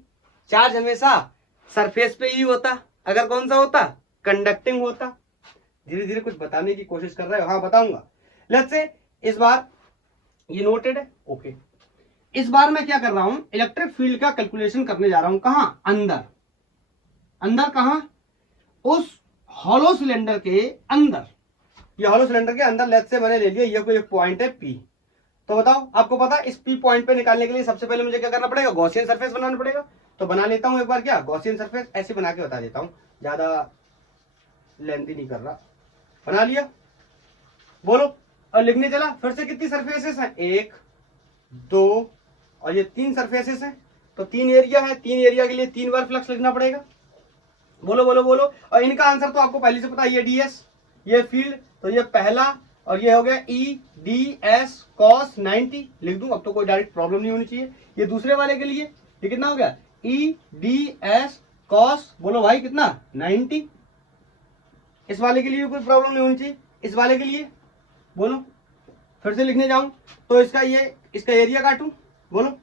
चार्ज हमेशा सरफेस पे ही होता। अगर कौन सा होता? कंडक्टिंग होता। धीरे धीरे कुछ बताने की कोशिश कर रहे हो? हाँ बताऊंगा। लेट्स से इस बार ये नोटेड है। ओके, इस बार मैं क्या कर रहा हूं? इलेक्ट्रिक फील्ड का कैलकुलेशन करने जा रहा हूं। कहां? अंदर। अंदर कहां? उस हॉलो सिलेंडर के अंदर। ये हॉलो सिलेंडर के अंदर लेट्स से मैंने ले लिया, ये कोई एक पॉइंट है पी। तो बताओ, आपको पता है इस पी पॉइंट पे निकालने के लिए सबसे पहले मुझे क्या करना पड़ेगा? गॉसियन सरफेस बनाना पड़ेगा। तो बना लेता हूं एक बार। क्या? गॉसियन सरफेस ऐसे बना के बता देता हूं। ज्यादा लेंथी नहीं कर रहा, बना लिया, बोलो। और लिखने चला, फिर से कितनी सरफेसेस हैं, 1 2 और ये 3 सरफेसेस हैं, तो 3 एरिया है, 3 एरिया के लिए 3 बार फ्लक्स लिखना पड़ेगा। बोलो बोलो बोलो। और इनका आंसर तो आपको पहले से पता है, ये डीएस, ये फील्ड, तो ये पहला, और ये हो गया ई डी एस कॉस 90 लिख दूं, अब तो कोई डायरेक्ट प्रॉब्लम नहीं होनी चाहिए। ये दूसरे वाले के लिए ये कितना हो गया, ई डी एस कॉस, बोलो भाई कितना, 90। इस वाले के लिए कोई प्रॉब्लम नहीं होनी चाहिए, इस वाले के लिए बोलो। फिर से लिखने जाऊं तो इसका एरिया काटूं, बोलो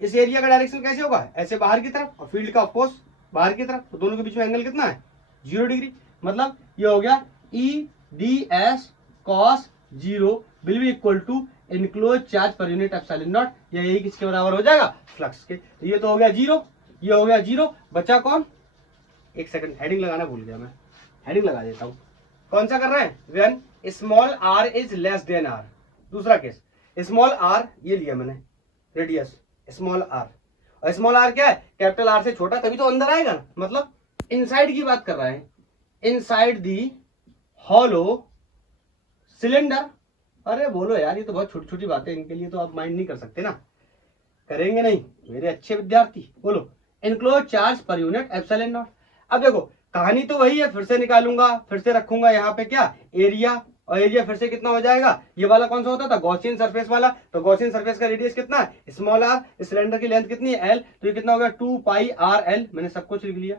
इस एरिया का डायरेक्शन कैसे होगा, ऐसे बाहर की तरफ, और फील्ड का ऑफकोर्स बाहर की तरफ, तो दोनों के बीच में एंगल कितना है, 0 डिग्री। मतलब ये हो गया E D S cos 0 will be equal to enclose charge per unit epsilon naught, यही किसके बराबर हो जाएगा, फ्लक्स के। तो ये तो हो गया 0, ये हो गया 0, बचा कौन, एक सेकंड हेडिंग लगाना भूल गया मैं, हेडिंग लगा देता हूं। कौन सा कर रहे हैं, when small R is less than R. दूसरा केस, स्मॉल आर ये लिया मैंने, रेडियस स्मॉल आर, और स्मॉल आर क्या है, कैपिटल आर से छोटा, तभी तो अंदर आएगा ना, मतलब इनसाइड की बात कर रहे हैं, इनसाइड दी हॉलो सिलेंडर। अरे बोलो यार, ये तो बहुत छोटी छोटी बातें, इनके लिए तो आप माइंड नहीं कर सकते ना, करेंगे नहीं मेरे अच्छे विद्यार्थी। बोलो enclose charge per unit epsilon naught. अब देखो कहानी तो वही है, फिर से निकालूंगा, फिर से रखूंगा यहाँ पे क्या, एरिया, और एरिया फिर से कितना हो जाएगा, ये वाला कौन सा होता था, गॉसियन सरफेस वाला, तो गॉसियन सरफेस का रेडियस कितना है, स्मॉल आर, सिलेंडर की लेंथ कितनी है, एल, तो ये कितना हो गया 2 पाई आर एल। मैंने सब कुछ लिख लिया,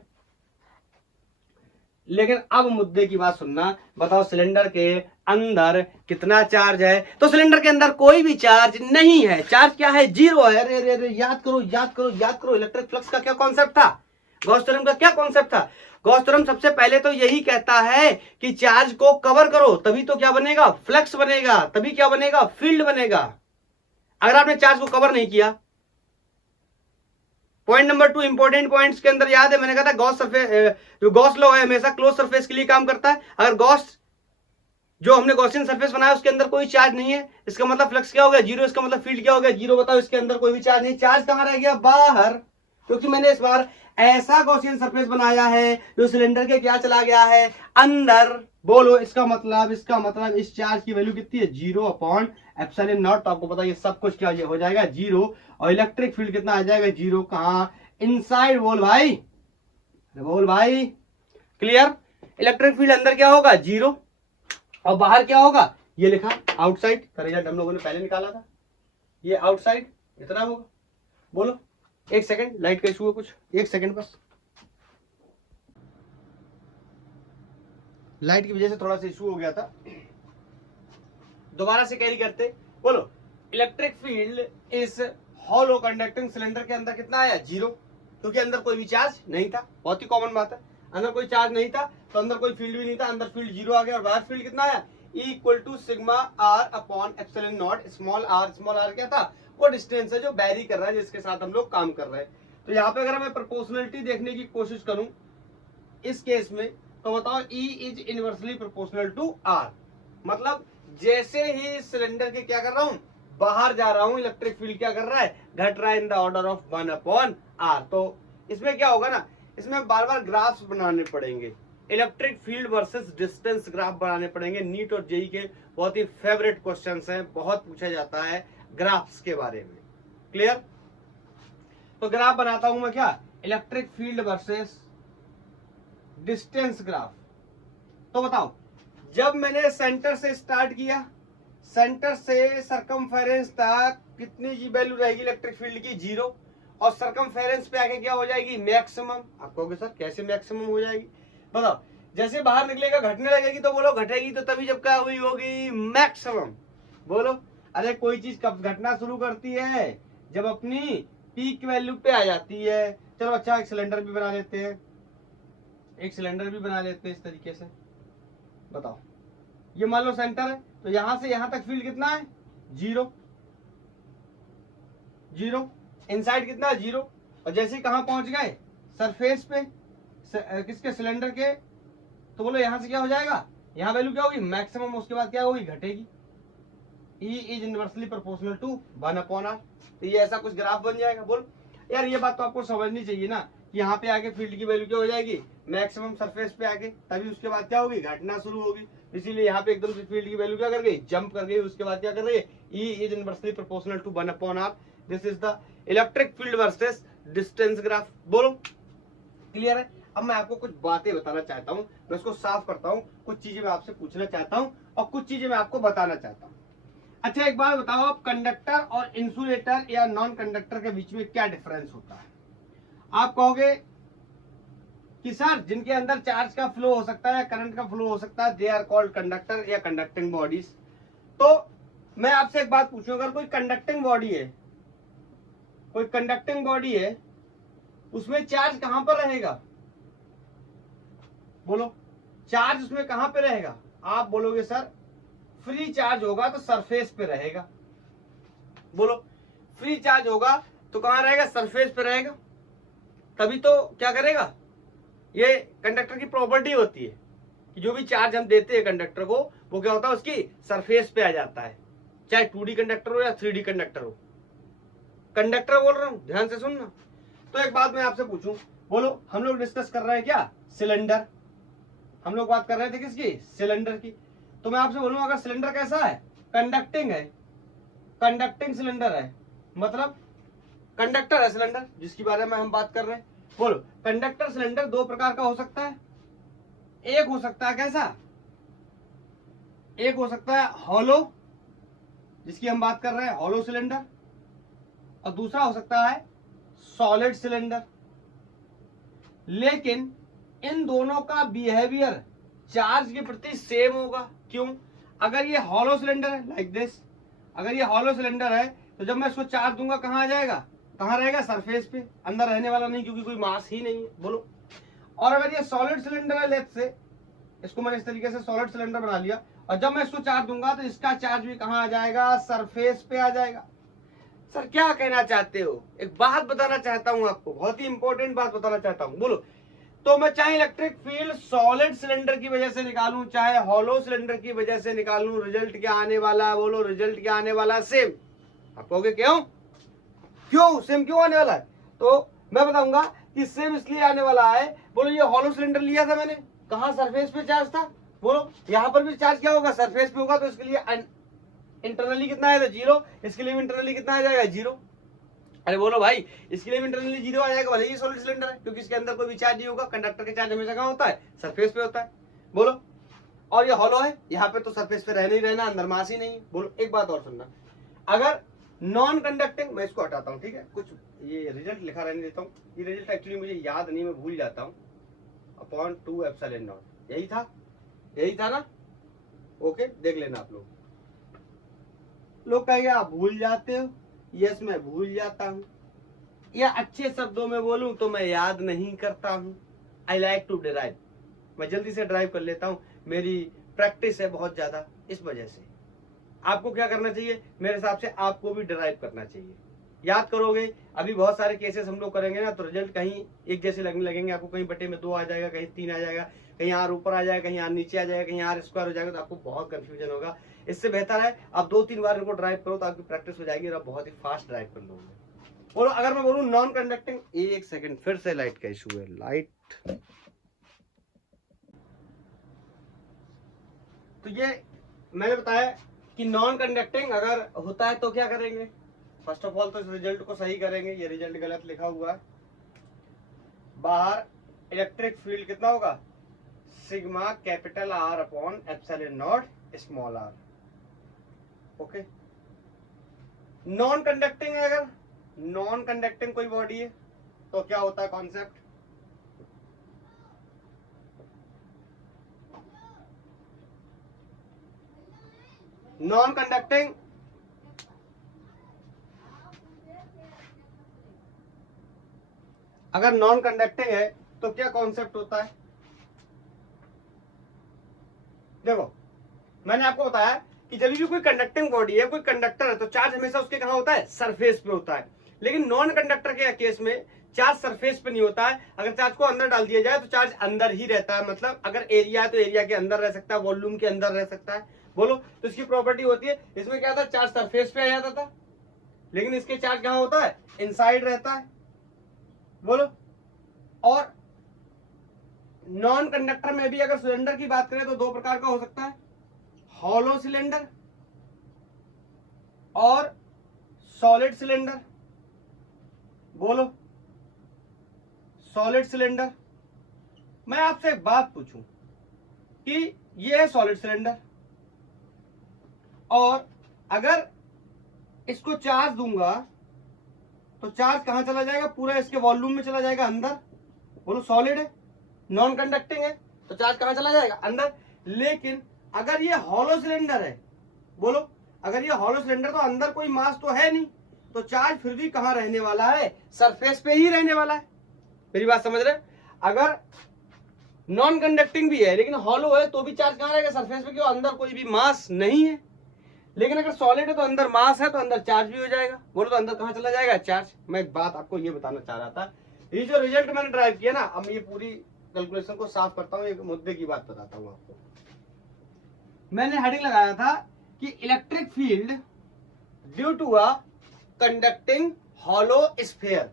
लेकिन अब मुद्दे की बात सुनना, बताओ सिलेंडर के अंदर कितना चार्ज है, तो सिलेंडर के अंदर कोई भी चार्ज नहीं है, चार्ज क्या है, 0 है। अरे अरे अरे, याद करो याद करो याद करो, इलेक्ट्रिक फ्लक्स का क्या कॉन्सेप्ट था, गॉस थ्योरम का क्या कॉन्सेप्ट था। गॉस थ्योरम सबसे पहले तो यही कहता है कि चार्ज को कवर करो, तभी तो क्या बनेगा, फ्लक्स बनेगा, तभी क्या बनेगा, फील्ड बनेगा। अगर आपने चार्ज को कवर नहीं किया, पॉइंट नंबर 2 इंपॉर्टेंट पॉइंट्स के अंदर याद है मैंने कहा था, गॉस सरफेस, जो गॉस लॉ है हमेशा क्लोज सरफेस के लिए काम करता है। अगर गॉस जो हमने गॉसियन सरफेस बनाया उसके अंदर कोई चार्ज नहीं है, इसका मतलब फ्लक्स क्या हो गया, 0, इसका मतलब फील्ड क्या हो गया, 0। बताओ इसके अंदर कोई भी चार्ज नहीं, चार्ज कहां रह गया, बाहर, क्योंकि मैंने इस बार ऐसा गॉसियन सरफेस बनाया है जो सिलेंडर के क्या चला गया है, अंदर। बोलो इसका मतलब इस चार्ज की वैल्यू कितनी है, 0 अपॉन एप्सिलॉन नॉट। तो आपको पता है ये सब कुछ क्या हो जाएगा, 0, और इलेक्ट्रिक फील्ड कितना आ जाएगा, 0 कहां, इनसाइड। बोल भाई क्लियर। इलेक्ट्रिक फील्ड अंदर क्या होगा, 0, और बाहर क्या होगा, ये लिखा आउटसाइड का रिजल्ट हम लोगों ने पहले निकाला था, ये आउटसाइड इतना होगा। बोलो एक सेकंड, लाइट का इशू है कुछ, एक सेकंड बस, लाइट की वजह से थोड़ा सा इशू हो गया था, दोबारा से कैरी करते। बोलो इलेक्ट्रिक फील्ड इस हॉलो कंडक्टिंग सिलेंडर के अंदर कितना आया, 0, क्योंकि अंदर कोई भी चार्ज नहीं था, बहुत ही कॉमन बात है, अंदर कोई चार्ज नहीं था तो अंदर कोई फील्ड भी नहीं था, अंदर फील्ड 0 आ गया, और बाहर फील्ड कितना आया, E equal to sigma R upon epsilon naught. Small R क्या था, वो डिस्टेंस है जो वैरी कर रहा है, जिसके साथ हम लोग काम कर रहे हैं। तो यहाँ पे अगर मैं प्रोपोर्शनलिटी देखने की कोशिश करूं इस केस में, तो बताओ E is inversely proportional to R, मतलब जैसे ही सिलेंडर के क्या कर रहा हूं, बाहर जा रहा हूं, इलेक्ट्रिक फील्ड क्या कर रहा है, घट रहा है in the order of 1 upon R। तो इसमें क्या होगा ना, इसमें बार बार ग्राफ्स बनाने पड़ेंगे, electric field versus distance graph बनाने पड़ेंगे। नीट और जेई के बहुत ही फेवरेट क्वेश्चंस हैं, बहुत पूछा जाता है ग्राफ्स के बारे में, क्लियर। तो ग्राफ बनाता हूं मैं, क्या, electric field versus distance graph. तो बताओ जब मैंने सेंटर से स्टार्ट किया, सेंटर से सरकमफेरेंस तक कितनी जी वैल्यू रहेगी इलेक्ट्रिक फील्ड की, 0, और सरकमफेरेंस पे आके क्या हो जाएगी, मैक्सिमम। आप कहोगे सर कैसे मैक्सिमम हो जाएगी, बताओ जैसे बाहर निकलेगा घटने लगेगी, तो बोलो घटेगी तो तभी जब क्या हुई होगी, मैक्सिमम। बोलो अरे कोई चीज कब घटना शुरू करती है, जब अपनी पीक वैल्यू पे आ जाती है। चलो अच्छा एक सिलेंडर भी बना लेते हैं, एक सिलेंडर भी बना लेते हैं इस तरीके से। बताओ ये मान लो सेंटर है, तो यहां से यहां तक फील्ड कितना है, 0, इनसाइड कितना है, 0, और जैसे ही कहां पहुंच गए, सरफेस पे, किसके, सिलेंडर के, तो बोलो यहां से क्या हो जाएगा, यहां वैल्यू क्या होगी, मैक्सिमम, उसके बाद क्या होगी, घटेगी। E is inversely proportional to 1 upon R। तो ये ऐसा कुछ ग्राफ बन जाएगा। बोल यार ये बात तो आपको समझनी चाहिए ना, कि यहाँ पे आके फील्ड की वैल्यू क्या हो जाएगी, मैक्सिमम सरफेस पे आके, तभी उसके बाद क्या होगी, घटना शुरू होगी। इसीलिए यहाँ पे एकदम से फील्ड की वैल्यू क्या कर गई, जंप कर गई। उसके बाद क्या कर रही है, E is inversely proportional to 1/r। This is the electric field versus distance graph. बोलो क्लियर है। अब मैं आपको कुछ बातें बताना चाहता हूँ, मैं इसको साफ करता हूँ, कुछ चीजें मैं आपसे पूछना चाहता हूँ और कुछ चीजें मैं आपको बताना चाहता हूँ। अच्छा एक बात बताओ, आप कंडक्टर और इंसुलेटर या नॉन कंडक्टर के बीच में क्या डिफरेंस होता है? आप कहोगे कि सर जिनके अंदर चार्ज का फ्लो हो सकता है या करंट का फ्लो हो सकता है, दे आर कॉल्ड कंडक्टर या कंडक्टिंग बॉडीज। तो मैं आपसे एक बात पूछूं, अगर कोई कंडक्टिंग बॉडी है, कोई कंडक्टिंग बॉडी है, उसमें चार्ज कहां पर रहेगा? बोलो चार्ज उसमें कहां पे रहेगा? आप बोलोगे सर फ्री चार्ज होगा तो सरफेस पे रहेगा। बोलो फ्री चार्ज होगा तो कहां रहेगा, सरफेस पे रहेगा। तभी तो क्या करेगा, ये कंडक्टर की प्रॉपर्टी होती है कि जो भी चार्ज हम देते हैं कंडक्टर को, वो क्या होता है, उसकी सरफेस पे आ जाता है, चाहे 2D कंडक्टर हो या 3D कंडक्टर हो। कंडक्टर बोल रहा हूं, ध्यान से सुनना। तो एक बात मैं आपसे पूछूं, बोलो हम लोग डिस्कस कर रहे हैं क्या, सिलेंडर। हम लोग बात कर रहे थे किसकी, सिलेंडर की। तो मैं आपसे बोलूं अगर सिलेंडर कैसा है, कंडक्टिंग है, कंडक्टिंग सिलेंडर है, मतलब कंडक्टर है सिलेंडर जिसके बारे में हम बात कर रहे हैं। बोलो कंडक्टर सिलेंडर दो प्रकार का हो सकता है। एक हो सकता है कैसा, एक हो सकता है हॉलो, जिसकी हम बात कर रहे हैं हॉलो सिलेंडर, और दूसरा हो सकता है सॉलिड सिलेंडर। लेकिन इन दोनों का बिहेवियर चार्ज के प्रति सेम होगा। क्यों? अगर ये हॉलो सिलेंडर है लाइक दिस, अगर ये हॉलो सिलेंडर है तो जब मैं इसको चार्ज दूंगा कहां आ जाएगा, कहां रहेगा, सरफेस पे, अंदर रहने वाला नहीं, क्योंकि कोई मास ही नहीं है। बोलो और अगर ये सॉलिड सिलेंडर है, लेट्स से इसको मैंने इस तरीके से सॉलिड सिलेंडर बना लिया, और जब मैं इसको चार्ज दूंगा तो इसका चार्ज भी कहां आ जाएगा, सरफेस पे आ जाएगा। सर क्या कहना चाहते हो? एक बात बताना चाहता हूं आपको, बहुत ही इंपॉर्टेंट बात बताना चाहता हूं। बोलो तो मैं चाहे इलेक्ट्रिक फील्ड सॉलिड सिलेंडर की वजह से निकालूं, चाहे हॉलो सिलेंडर की वजह से निकालूं, रिजल्ट क्या आने वाला, बोलो रिजल्ट क्या आने वाला, सेम। आप कहोगे क्यों, क्यों सेम क्यों आने वाला है? तो मैं बताऊंगा कि सेम इसलिए आने वाला है। बोलो ये हॉलो सिलेंडर लिया था मैंने, कहां, सरफेस पे चार्ज था। बोलो यहां पर भी चार्ज क्या होगा, सरफेस पे होगा, तो इसके लिए इंटरनली कितना आया था, 0। इसके लिए भी इंटरनली कितना आ जाएगा, 0। अरे बोलो भाई इसके लिए भी इंटरनली 0 आ जाएगा, भले ये सॉलिड सिलेंडर है, क्योंकि इसके अंदर कोई भी चार्ज नहीं होगा। कंडक्टर के चार्ज हमेशा कहां होता है, सरफेस पे होता है। बोलो और ये हॉलो है, यहाँ पे तो सरफेस पे रहना ही रहना, अंदर मास ही नहीं है। बोलो एक बात और सुनना, अगर नॉन कंडक्टिंग, मैं इसको हटाता हूँ ठीक है, कुछ ये रिजल्ट लिखा रहने देता हूँ, ये रिजल्ट एक्चुअली मुझे याद नहीं, मैं भूल जाता हूँ। अपॉन 2 एप्सिलॉन नॉट, यही था, यही था ना, ओके देख लेना आप लोग। लोग कहेंगे आप भूल जाते हो, यस मैं भूल जाता हूँ, या अच्छे शब्दों में बोलूं तो मैं याद नहीं करता हूं। आई लाइक टू डिराइव, मैं जल्दी से ड्राइव कर लेता हूं, मेरी प्रैक्टिस है बहुत ज्यादा, इस वजह से। आपको क्या करना चाहिए, मेरे हिसाब से आपको भी ड्राइव करना चाहिए। याद करोगे, अभी बहुत सारे केसेस हम लोग करेंगे ना, तो रिजल्ट कहीं एक जैसे लगने लगेंगे आपको, कहीं बटे में 2 आ जाएगा, कहीं 3 आ जाएगा, कहीं आर ऊपर आ जाएगा, कहीं आर नीचे आ जाएगा, कहीं आर स्क्वायर हो जाएगा, तो आपको बहुत कंफ्यूजन होगा। इससे बेहतर है आप 2-3 बार इनको ड्राइव करो, तो आपकी प्रैक्टिस हो जाएगी और आप बहुत ही फास्ट ड्राइव कर लोगे। बोलो अगर मैं बोलूं नॉन कंडक्टिंग, एक सेकंड फिर से लाइट का इशू है, लाइट। तो ये मैंने बताया कि नॉन कंडक्टिंग अगर होता है तो क्या करेंगे, फर्स्ट ऑफ ऑल तो इस रिजल्ट को सही करेंगे, ये रिजल्ट गलत लिखा हुआ है। बाहर इलेक्ट्रिक फील्ड कितना होगा, sigma capital R upon epsilon naught small r। Okay non conducting है, अगर नॉन कंडक्टिंग कोई बॉडी है तो क्या होता है कॉन्सेप्ट, नॉन कंडक्टिंग अगर नॉन कंडक्टिंग है तो क्या कॉन्सेप्ट होता है। देखो मैंने आपको बताया कि जब भी कोई कंडक्टिंग बॉडी है, कोई कंडक्टर है, तो चार्ज हमेशा उसके कहां होता है, सरफेस पे होता है। लेकिन नॉन कंडक्टर के केस में चार्ज सरफेस पे नहीं होता है, अगर चार्ज को अंदर डाल दिया जाए तो चार्ज अंदर ही रहता है, मतलब अगर एरिया है तो एरिया के अंदर रह सकता है, वॉल्यूम के अंदर रह सकता है। बोलो तो इसकी प्रॉपर्टी होती है, इसमें क्या था, चार्ज सरफेस पे आ जाता था, लेकिन इसके चार्ज कहां होता है, इनसाइड रहता है। बोलो और नॉन कंडक्टर में भी अगर सिलेंडर की बात करें तो दो प्रकार का हो सकता है, हॉलो सिलेंडर और सॉलिड सिलेंडर। बोलो, सॉलिड सिलेंडर। मैं आपसे एक बात पूछूं कि ये है सॉलिड सिलेंडर, और अगर इसको चार्ज दूंगा तो चार्ज कहां चला जाएगा? पूरा इसके वॉल्यूम में चला जाएगा, अंदर। बोलो, सॉलिड है, नॉन कंडक्टिंग है, तो चार्ज कहां चला जाएगा? अंदर। लेकिन अगर ये हॉलो सिलेंडर है, बोलो, अगर ये हॉलो सिलेंडर, तो अंदर कोई मास तो है नहीं, तो चार्ज फिर भी कहां रहने वाला है? सरफेस पे ही रहने वाला है। मेरी बात समझ रहे? अगर नॉन कंडक्टिंग भी है लेकिन हॉलो है तो भी चार्ज कहां रहेगा? सरफेस पे, क्यों? अंदर कोई भी मास नहीं है। लेकिन अगर सॉलिड है तो अंदर मास है, तो अंदर चार्ज भी हो जाएगा। बोलो, तो अंदर कहां चला जाएगा? चार्ज। मैं एक बात आपको ये बताना चाह रहा था, ये जो रिजल्ट मैंने ड्राइव किया ना, अब ये पूरी कैलकुलेशन को साफ करता हूं, एक मुद्दे की बात बताता हूं आपको। मैंने हेडिंग लगाया था कि electric field due to a conducting hollow sphere.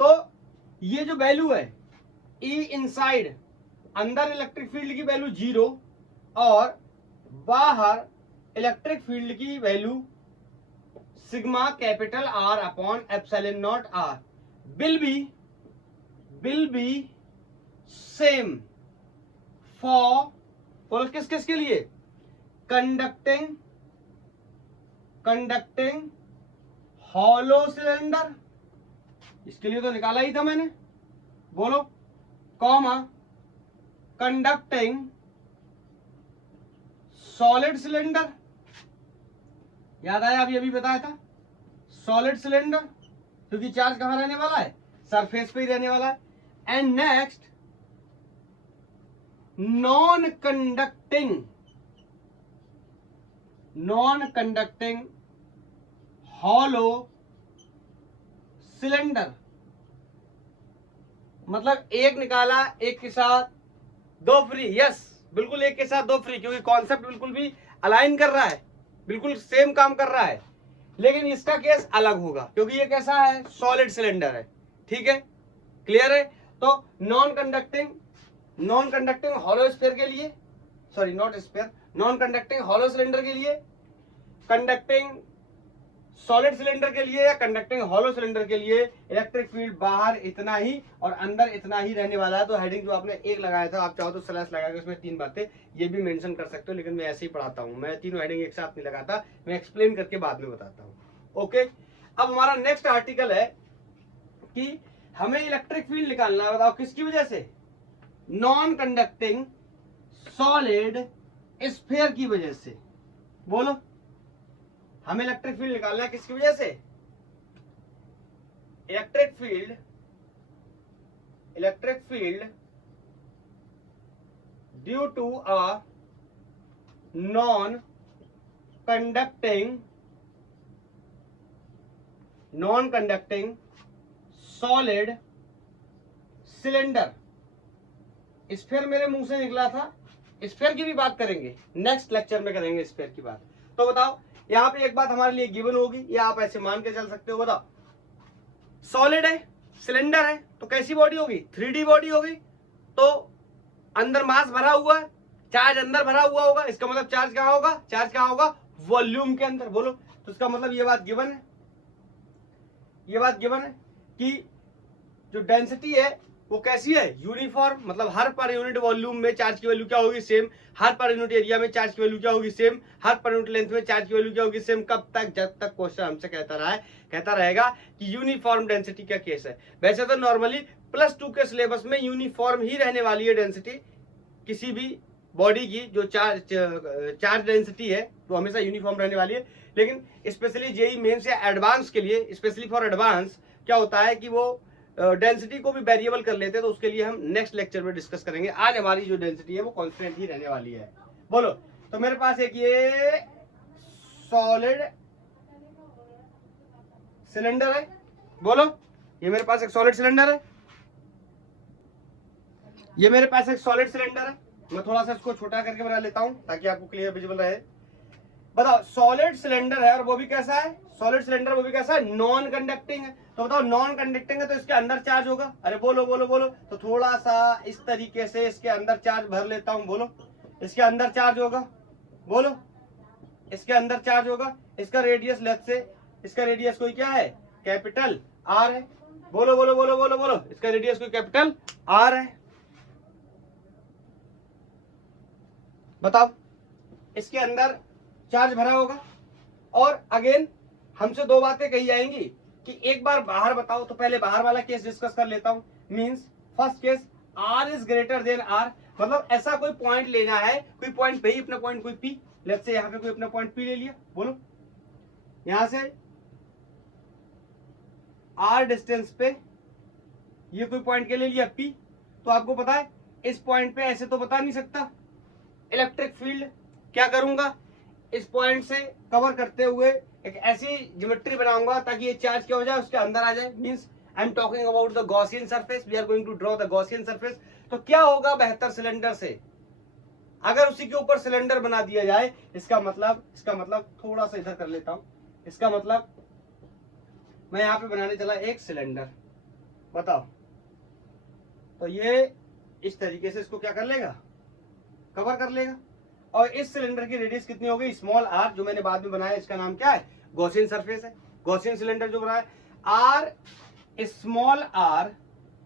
तो ये जो वैल्यू है E इनसाइड, अंदर इलेक्ट्रिक फील्ड की वैल्यू 0 और बाहर इलेक्ट्रिक फील्ड की value sigma capital R upon epsilon naught R will be same for किस किस के लिए? कंडक्टिंग हॉलो सिलेंडर, इसके लिए तो निकाला ही था मैंने। बोलो, कॉमा कंडक्टिंग सॉलिड सिलेंडर, याद आया? अभी बताया था सॉलिड सिलेंडर, क्योंकि चार्ज कहां रहने वाला है? सरफेस पे ही रहने वाला है। And next, non conducting hollow cylinder, मतलब एक निकाला, एक के साथ दो फ्री। यस, बिल्कुल एक के साथ दो फ्री, क्योंकि कॉन्सेप्ट बिल्कुल भी अलाइन कर रहा है, बिल्कुल सेम काम कर रहा है। लेकिन इसका केस अलग होगा, क्योंकि ये कैसा है? सॉलिड सिलेंडर है। ठीक है, क्लियर है? तो नॉन कंडक्टिंग हॉलो स्फीयर के लिए, sorry not sphere, non conducting hollow cylinder के लिए, कंडक्टिंग सॉलिड सिलेंडर के लिए या कंडक्टिंग हॉलो सिलेंडर के लिए इलेक्ट्रिक फील्ड बाहर इतना ही और अंदर इतना ही रहने वाला है। तो हेडिंग जो आपने एक लगाया था, आप चाहो तो स्लैश लगा के उसमें 3 बातें ये भी मेंशन कर सकते हो, लेकिन मैं ऐसे ही पढ़ाता हूं, मैं तीनों हेडिंग एक साथ नहीं लगाता, मैं एक्सप्लेन करके बाद में बताता हूं। ओके, अब हमारा नेक्स्ट आर्टिकल है कि हमें इलेक्ट्रिक फील्ड निकालना है। बताओ किसकी वजह से? नॉन कंडक्टिंग सॉलिड स्फीयर की वजह से। बोलो, हमें इलेक्ट्रिक फील्ड निकालना है किसकी वजह से? Electric field due to a non conducting solid cylinder. Sphere मेरे मुंह से निकला था, स्फीयर की भी बात करेंगे, नेक्स्ट लेक्चर में करेंगे स्फीयर की बात। तो बताओ, यहां पे एक बात हमारे लिए गिवन होगी, या आप ऐसे मान के चल सकते हो। बताओ, सॉलिड है, सिलेंडर है, तो कैसी बॉडी होगी? 3D बॉडी होगी। तो अंदर मास भरा हुआ है, चार्ज अंदर भरा हुआ होगा, इसका मतलब चार्ज कहां होगा? चार्ज कहां होगा? वॉल्यूम के अंदर। बोलो, तो इसका मतलब ये बात गिवन है, ये बात गिवन है कि जो डेंसिटी है वो कैसी है? यूनिफॉर्म, मतलब हर पर यूनिट वॉल्यूम में चार्ज की वैल्यू क्या होगी? सेम। हर पर यूनिट एरिया में चार्ज की वैल्यू क्या होगी? सेम। हर पर यूनिट लेंथ में चार्ज की वैल्यू क्या होगी? सेम। कब तक? जब तक क्वेश्चन हमसे कहता रहेगा कि यूनिफॉर्म डेंसिटी का केस है। वैसे तो नॉर्मली +2 के सिलेबस में यूनिफॉर्म ही रहने वाली है डेंसिटी किसी भी बॉडी की, जो चार्ज डेंसिटी है तो हमेशा यूनिफॉर्म रहने वाली है। लेकिन स्पेशली जेई मेंस या एडवांस के लिए, स्पेशली फॉर एडवांस, क्या होता है कि वो डेंसिटी को भी वेरिएबल कर लेते हैं, तो उसके लिए हम नेक्स्ट लेक्चर में डिस्कस करेंगे। आज हमारी जो डेंसिटी है वो कांस्टेंट ही रहने वाली है। बोलो, तो मेरे पास एक ये सॉलिड सिलेंडर है। बोलो, ये मेरे पास एक सॉलिड सिलेंडर है, ये मेरे पास एक सॉलिड सिलेंडर है। मैं थोड़ा सा इसको छोटा करके बना लेता हूं ताकि आपको क्लियर विजिबल रहे। बताओ सॉलिड सिलेंडर है और वो भी कैसा है, सॉलिड सिलेंडर वो भी कैसा है, नॉन कंडक्टिंग है। तो बताओ नॉन कंडक्टिंग है तो इसके अंदर चार्ज होगा, अरे बोलो बोलो बोलो। तो थोड़ा सा इस तरीके से इसके अंदर चार्ज भर लेता हूं, बोलो इसके अंदर चार्ज होगा, बोलो इसके अंदर चार्ज होगा। इसका रेडियस लेट से, इसका रेडियस कोई क्या है, कैपिटल आर है, बोलो बोलो बोलो बोलो बोलो, इसका रेडियस कोई कैपिटल आर है। बताओ इसके अंदर चार्ज भरा होगा। और अगेन हमसे दो बातें कही जाएंगी कि एक बार बाहर बताओ, तो पहले बाहर वाला केस डिस्कस कर लेता हूं। Means first case R is greater than R, मतलब ऐसा कोई पॉइंट लेना है, कोई पॉइंट पे ही अपना पॉइंट कोई पी, लेट्स से यहां पे कोई अपना पॉइंट पी ले लिया, बोलो यहां से आर डिस्टेंस पे ये कोई पॉइंट के ले लिया पी। तो आपको पता है इस पॉइंट पे ऐसे तो बता नहीं सकता इलेक्ट्रिक फील्ड, क्या करूंगा इस पॉइंट से कवर करते हुए एक ऐसी ज्योमेट्री बनाऊंगा ताकि ये चार्ज क्या हो जाए, उसके अंदर आ जाए। Means I am talking about the Gaussian surface, we are going to draw the Gaussian surface. तो क्या होगा बेहतर सिलेंडर से, अगर उसी के ऊपर सिलेंडर बना दिया जाए, इसका मतलब थोड़ा सा इधर कर लेता हूं, इसका मतलब मैं यहां पे बनाने चला एक सिलेंडर, बताओ तो ये इस तरीके से इसको क्या कर लेगा, कवर कर लेगा। और इस सिलेंडर की रेडियस कितनी हो गई, स्मॉल आर, जो मैंने बाद में बनाया इसका नाम क्या है, गॉसियन सरफेस है। गॉसियन सिलेंडर जो बनाया R, small R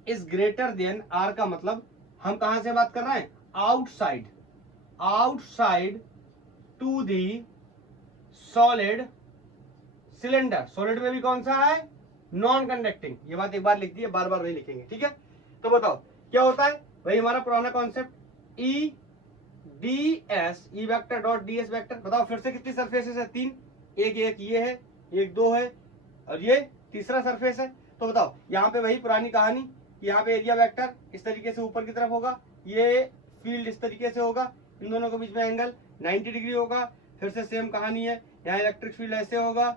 is greater than R, का मतलब हम कहां से बात कर रहे हैं, outside, outside to the solid cylinder. Solid में भी कौन सा है, नॉन कंडक्टिंग। ये बात एक बार लिख दी है, बार बार नहीं लिखेंगे, ठीक है। तो बताओ क्या होता है, वही हमारा पुराना कॉन्सेप्ट, ई डी एस, ई vector dot D S vector. बताओ फिर से कितनी सरफेसेस है, तीन, एक एक ये है, एक दो है, और ये तीसरा सरफेस है। तो बताओ यहाँ पे वही पुरानी कहानी, यहाँ पे एरिया वेक्टर इस तरीके से ऊपर की तरफ होगा, ये फील्ड इस तरीके से होगा, इन दोनों के बीच में एंगल 90 डिग्री होगा। फिर से सेम कहानी है, यहाँ इलेक्ट्रिक फील्ड ऐसे होगा,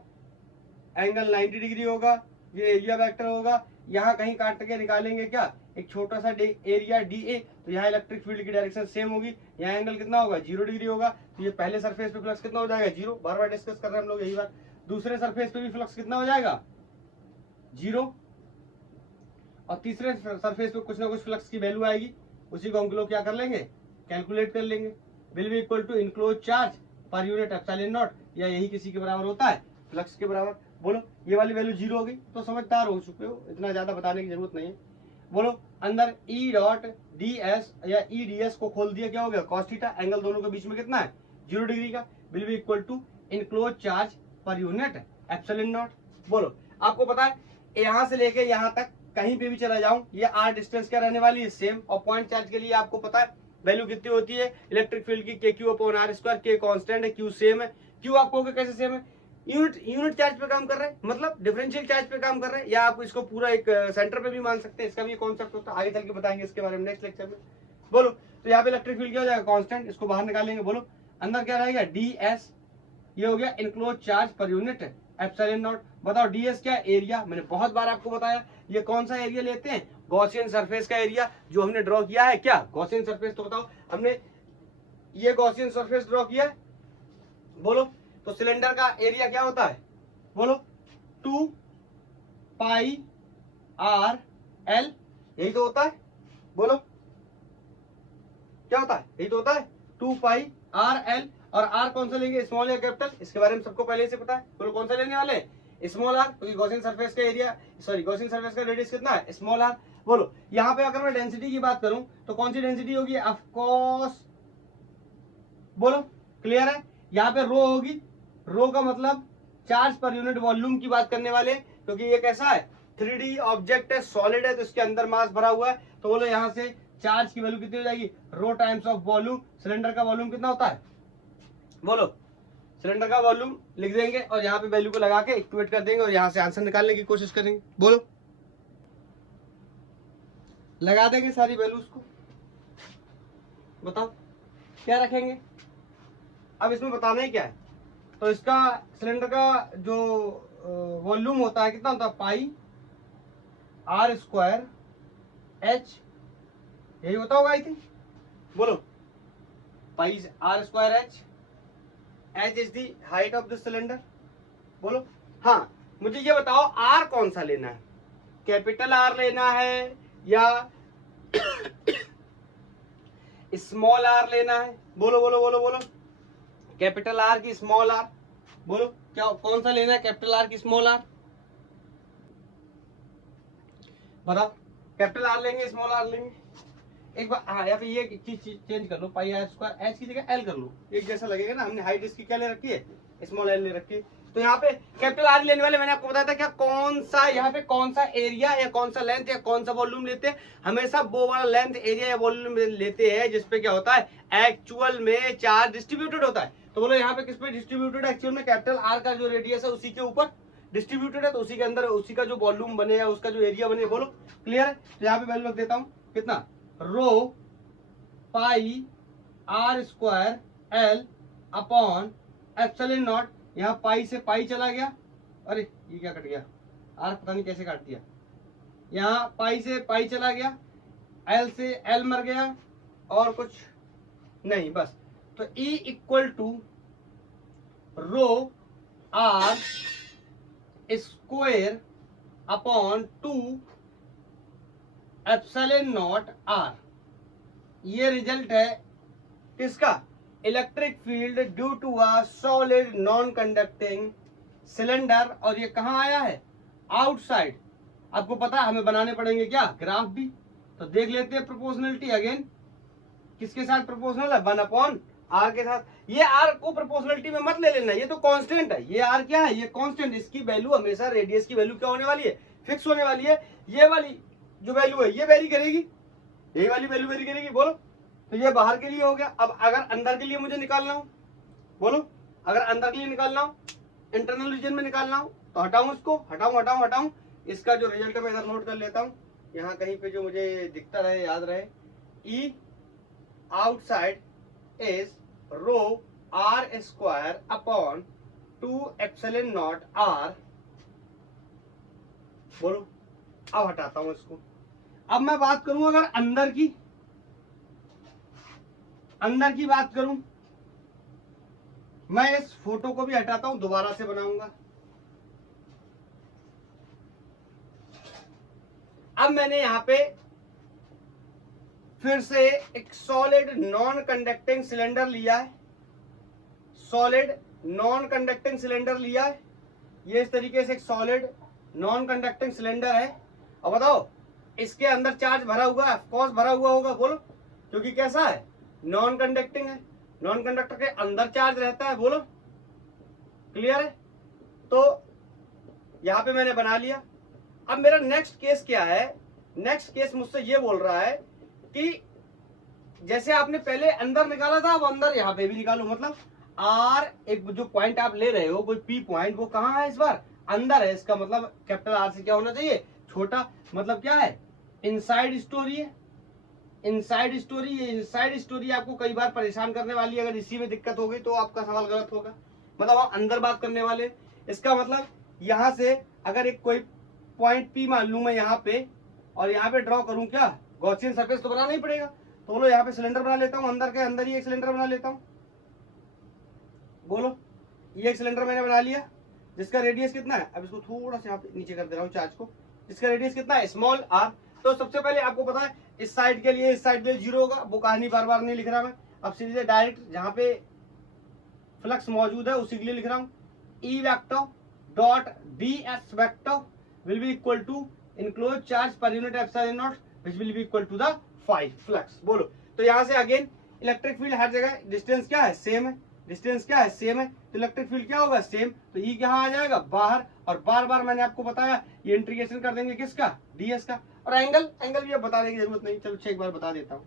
एंगल 90 डिग्री होगा, ये एरिया वेक्टर होगा। यहाँ कहीं काट के निकालेंगे क्या, एक छोटा सा एरिया डी ए, तो यहाँ इलेक्ट्रिक फील्ड की डायरेक्शन सेम होगी, यहाँ एंगल कितना होगा, 0 डिग्री होगा। तो ये पहले सरफेस पे फ्लक्स कितना हो जाएगा, 0, बार बार डिस्कस कर रहे हैं हम लोग यही बात। दूसरे सरफेस पे भी फ्लक्स कितना हो जाएगा, 0, और तीसरे सरफेस पे कुछ ना कुछ फ्लक्स की वैल्यू आएगी, उसी को हम लोग क्या कर लेंगे, कैलकुलेट कर लेंगे। Will be equal to enclose charge per unit epsilon naught, या यही किसी के बराबर होता है, फ्लक्स के बराबर। बोलो ये वाली वैल्यू 0 हो गई, तो समझदार हो चुके हो, इतना ज्यादा बताने की जरूरत नहीं है। बोलो अंदर ई डॉट डी एस या ई डी एस को खोल दिया, क्या हो गया, कॉस थीटा, एंगल दोनों के बीच में कितना है, 0 डिग्री का, will be equal to enclose charge per unit epsilon not. बोलो आपको पता है यहां से लेके यहां तक कहीं पे भी चला जाऊं, ये आर डिस्टेंस क्या रहने वाली है, सेम। और पॉइंट चार्ज के लिए आपको पता है वैल्यू कितनी होती है इलेक्ट्रिक फील्ड की, के क्यू अपॉन आर स्क्वायर, के कांस्टेंट है, क्यू सेम है। क्यू आपको कैसे सेम है, यूनिट चार्ज पे काम कर रहे हैं, मतलब डिफरेंशियल चार्ज पे काम कर रहे हैं, या आप इसको पूरा एक सेंटर पे भी मान सकते हैं, इसका भी कॉन्सेप्ट होता है, आगे चल के बताएंगे इसके बारे में नेक्स्ट लेक्चर में। बोलो तो यहाँ पे इलेक्ट्रिक फील्ड क्या हो जाएगा, कांस्टेंट, इसको बाहर निकालेंगे, बोलो अंदर क्या रहेगा, डी एस, ये हो गया enclose charge per unit epsilon not. बताओ डीएस क्या, एरिया, मैंने बहुत बार आपको बताया, ये कौन सा एरिया लेते हैं, गॉसियन सरफेस का एरिया, जो हमने ड्रॉ किया है क्या, गॉसियन सरफेस। तो बताओ हमने ये गॉसियन सरफेस ड्रॉ किया है, बोलो तो सिलेंडर का एरिया क्या होता है, बोलो 2 पाई आर एल, यही तो होता है, बोलो क्या होता है, यही तो होता है 2 पाई आर एल। और आर कौन सा लेंगे, स्मॉल या कैपिटल, इसके बारे में सबको पहले से पता है। बोलो कौन सा लेने वाले, स्मॉल आर, क्योंकि गॉसियन सरफेस का एरिया, सॉरी गॉसियन सरफेस का रेडियस कितना है, स्मॉल आर। बोलो यहाँ पे अगर मैं डेंसिटी की बात करूं तो कौन सी डेंसिटी होगी, ऑफ कोर्स, बोलो क्लियर है, यहाँ पे रो होगी, रो का मतलब चार्ज पर यूनिट वॉल्यूम की बात करने वाले, क्योंकि ये कैसा है 3D ऑब्जेक्ट है, सॉलिड है, तो इसके अंदर मास भरा हुआ है। तो बोलो यहाँ से चार्ज की वैल्यू कितनी हो जाएगी, रो टाइम्स ऑफ वॉल्यूम। सिलेंडर का वॉल्यूम कितना होता है, बोलो सिलेंडर का वॉल्यूम लिख देंगे और यहाँ पे वैल्यू को लगा के इक्वेट कर देंगे और यहाँ से आंसर निकालने की कोशिश करेंगे। बोलो लगा देंगे सारी वैल्यूज को, बताओ क्या रखेंगे। अब इसमें बताना ही क्या है, तो इसका सिलेंडर का जो वॉल्यूम होता है कितना होता है, पाई आर स्क्वायर एच, यही होता होगा आई थिंक। बोलो pi r square H, H is the height of the cylinder. बोलो हाँ, मुझे ये बताओ आर कौन सा लेना है, कैपिटल आर लेना है या स्मॉल आर लेना है? बोलो बोलो बोलो बोलो, कैपिटल आर की स्मॉल आर? बोलो क्या कौन सा लेना है, कैपिटल आर की स्मॉल आर? बताओ, कैपिटल आर लेंगे स्मॉल आर लेंगे? एक बार हाँ, यहाँ पे ये चीज चेंज कर लो, पाई आर स्क्वायर एच की जगह एल कर लो, एक जैसा लगेगा ना। हमने हाइट इसकी क्या ले रखी है, स्मॉल एल ले रखी है, तो यहाँ पे कैपिटल आर लेने वाले मैंने आपको बताया था क्या, कौन सा यहाँ पे कौन सा एरिया या कौन सा लेंथ या कौन सा वॉल्यूम लेते हैं? हमेशा वो वाला लेंथ एरिया या वॉल्यूम लेते हैं जिसपे क्या होता है, एक्चुअल में चार्ज डिस्ट्रीब्यूटेड होता है। तो बोलो यहाँ पे किस पे डिस्ट्रीब्यूटेड है, एक्चुअल में कैपिटल आर का जो रेडियस है उसी के ऊपर डिस्ट्रीब्यूटेड है, तो उसी के अंदर उसी का जो वॉल्यूम बने या उसका जो एरिया बने। बोलो क्लियर है? तो यहाँ पे वैल्यू रख देता हूँ कितना, rho pi r square L upon epsilon not, यहाँ पाई से पाई चला गया, अरे ये क्या कट गया, आर पता नहीं कैसे काट दिया, यहाँ पाई से पाई चला गया, एल से एल मर गया, और कुछ नहीं बस। तो E equal to rho are square upon 2 epsilon not R, ये रिजल्ट है किसका, electric field due to a solid non conducting cylinder. और ये कहाँ आया है, आउटसाइड। आपको पता है हमें बनाने पड़ेंगे क्या, ग्राफ भी, तो देख लेते हैं प्रोपोर्शनलिटी अगेन, किसके साथ प्रोपोर्शनल है, 1 अपॉन आर के साथ। ये आर को प्रोपोर्शनलिटी में मत ले लेना, ये तो कांस्टेंट है, ये आर क्या है, ये कांस्टेंट, इसकी वैल्यू हमेशा रेडियस की वैल्यू क्या होने वाली है, फिक्स होने वाली है। ये वाली जो वैल्यू है ये वेरी करेगी, यही वाली वैल्यू वेरी करेगी। बोलो, तो ये बाहर के लिए हो गया। अब अगर अंदर के लिए मुझे निकालना हो, बोलो अगर अंदर के लिए निकालना हो, इंटरनल रीजन में निकालना हो, तो हटाऊं इसको, हटाऊं हटाऊं हटाऊं, इसका जो रिजल्ट है मैं इधर नोट कर लेता हूं, यहाँ कहीं पे जो मुझे दिखता रहे, याद रहे। E outside is rho are square upon 2 epsilon not R. बोलो, अब हटाता हूं इसको। अब मैं बात करूं अगर अंदर की बात करूं, मैं इस फोटो को भी हटाता हूं, दोबारा से बनाऊंगा। अब मैंने यहां पे फिर से एक सॉलिड नॉन कंडक्टिंग सिलेंडर लिया है, सॉलिड नॉन कंडक्टिंग सिलेंडर लिया है। ये इस तरीके से एक सॉलिड नॉन कंडक्टिंग सिलेंडर है। अब बताओ इसके अंदर चार्ज भरा हुआ है, ऑफकोर्स भरा हुआ होगा, बोलो, क्योंकि कैसा है, नॉन कंडक्टिंग है, नॉन कंडक्टर के अंदर चार्ज रहता है। बोलो क्लियर है? तो यहां पे मैंने बना लिया। अब मेरा नेक्स्ट केस क्या है, नेक्स्ट केस मुझसे ये बोल रहा है कि जैसे आपने पहले अंदर निकाला था, अब अंदर यहां पे भी निकालो। मतलब आर, एक जो पॉइंट आप ले रहे हो कोई पी पॉइंट, वो कहाँ है, इस बार अंदर है। इसका मतलब कैपिटल आर से क्या होना चाहिए, छोटा, मतलब क्या है, इनसाइड स्टोरी है, इनसाइड स्टोरी। ये इनसाइड स्टोरी आपको कई बार परेशान करने वाली है, अगर इसी में दिक्कत हो गई तो आपका सवाल गलत होगा। मतलब आप अंदर बात करने वाले, इसका मतलब यहां से अगर एक कोई पॉइंट पी मान लू मैं यहाँ पे, और यहाँ पे ड्रॉ करूं, क्या गॉसियन सरफेस तो बनाना ही पड़ेगा। तो बोलो यहाँ पे सिलेंडर बना लेता हूँ, अंदर के अंदर ही एक सिलेंडर बना लेता हूँ। बोलो, ये एक सिलेंडर मैंने बना लिया, जिसका रेडियस कितना है, अब इसको थोड़ा सा यहाँ पे नीचे कर दे रहा हूँ चार्ज को, जिसका रेडियस कितना है, स्मॉल आर। तो सबसे पहले आपको पता है इस साइड के लिए, इस साइड के लिए 0 होगा, वो कहानी बार बार नहीं लिख रहा मैं। अब सीधे डायरेक्ट जहां पे फ्लक्स मौजूद है उसी के लिए लिख रहा हूं, E vector dot D S vector will be equal to enclose charge per unit epsilon naught which will be equal to the 5 flux. बोलो, तो यहां से अगेन इलेक्ट्रिक फील्ड हर जगह डिस्टेंस क्या है, सेम है, डिस्टेंस क्या है, सेम है, तो इलेक्ट्रिक फील्ड क्या होगा, सेम। तो ई कहाँ आ जाएगा, बाहर। और बार बार मैंने आपको बताया ये इंटीग्रेशन कर देंगे किसका, डीएस का। और एंगल भी अब बताने की जरूरत नहीं, चलो एक बार बता देता हूँ।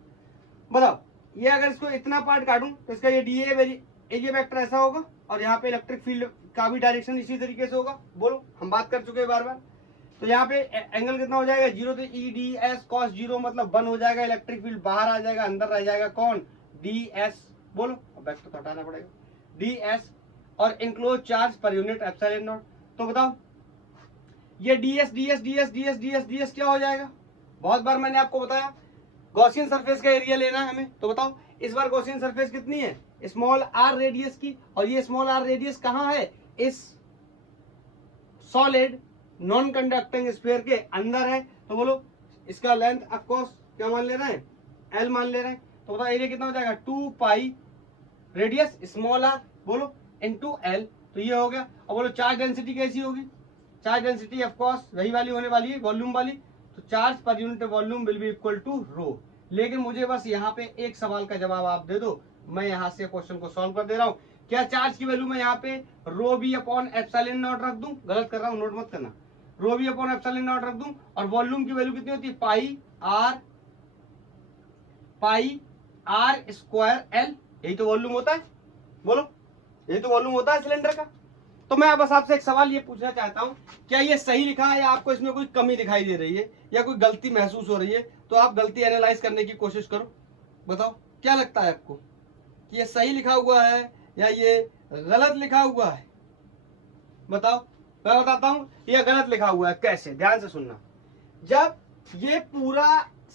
बताओ, ये अगर इसको इतना पार्ट काटूं तो इसका ये डी ए वेक्टर ऐसा होगा, और यहाँ पे इलेक्ट्रिक फील्ड का भी डायरेक्शन इसी तरीके से होगा। बोलो, हम बात कर चुके हैं बार बार। तो यहाँ पे एंगल कितना हो जाएगा, 0, तो ई डी एस कॉस 0 मतलब 1 हो जाएगा, इलेक्ट्रिक फील्ड बाहर आ जाएगा, अंदर रह जाएगा कौन, डी एस। बोलो, अब वेक्टर तो हटाना पड़ेगा, डी एस, और enclose charge per unit epsilon not. तो बताओ ये ds ds ds ds ds ds क्या हो जाएगा, बहुत बार मैंने आपको बताया गॉसियन सरफेस का एरिया लेना है हमें। तो बताओ इस बार गॉसियन सरफेस कितनी है, स्मॉल आर रेडियस की, और ये स्मॉल आर रेडियस कहाँ है, इस सॉलिड नॉन कंडक्टिंग स्फीयर के अंदर है। तो बोलो इसका लेंथ ऑफ कोर्स क्या मान ले रहे हैं, एल मान ले रहे हैं। तो बताओ एरिया कितना हो जाएगा, 2 पाई रेडियस स्मॉल आर बोलो इनटू एल। तो ये हो गया। और बोलो चार्ज डेंसिटी कैसी होगी, चार्ज डेंसिटी ऑफ कोर्स वही वाली होने वाली है, वॉल्यूम वाली। तो charge per unit volume will be equal to rho. लेकिन मुझे बस यहाँ पे एक सवाल का जवाब आप दे दो, मैं यहाँ से क्वेश्चन को सॉल्व कर दे रहा हूँ। क्या चार्ज की वैल्यू मैं यहाँ पे रो बी अपॉन एप्सिलॉन नॉट रख दूं, गलत कर रहा हूँ नोट मत करना, रो बी अपॉन एप्सिलॉन नॉट रख दूं, और वॉल्यूम की वैल्यू कितनी होती है, पाई आर स्क्वायर एल। यही तो वॉल्यूम होता है, बोलो यही तो वॉल्यूम होता है सिलेंडर का। तो मैं बस आपसे एक सवाल ये पूछना चाहता हूं, क्या ये सही लिखा है या आपको इसमें कोई कमी दिखाई दे रही है या कोई गलती महसूस हो रही है? तो आप गलती एनालाइज करने की कोशिश करो, बताओ क्या लगता है आपको कि ये सही लिखा हुआ है या ये गलत लिखा हुआ है, बताओ। मैं बताता हूं ये गलत लिखा हुआ है, कैसे, ध्यान से सुनना। जब ये पूरा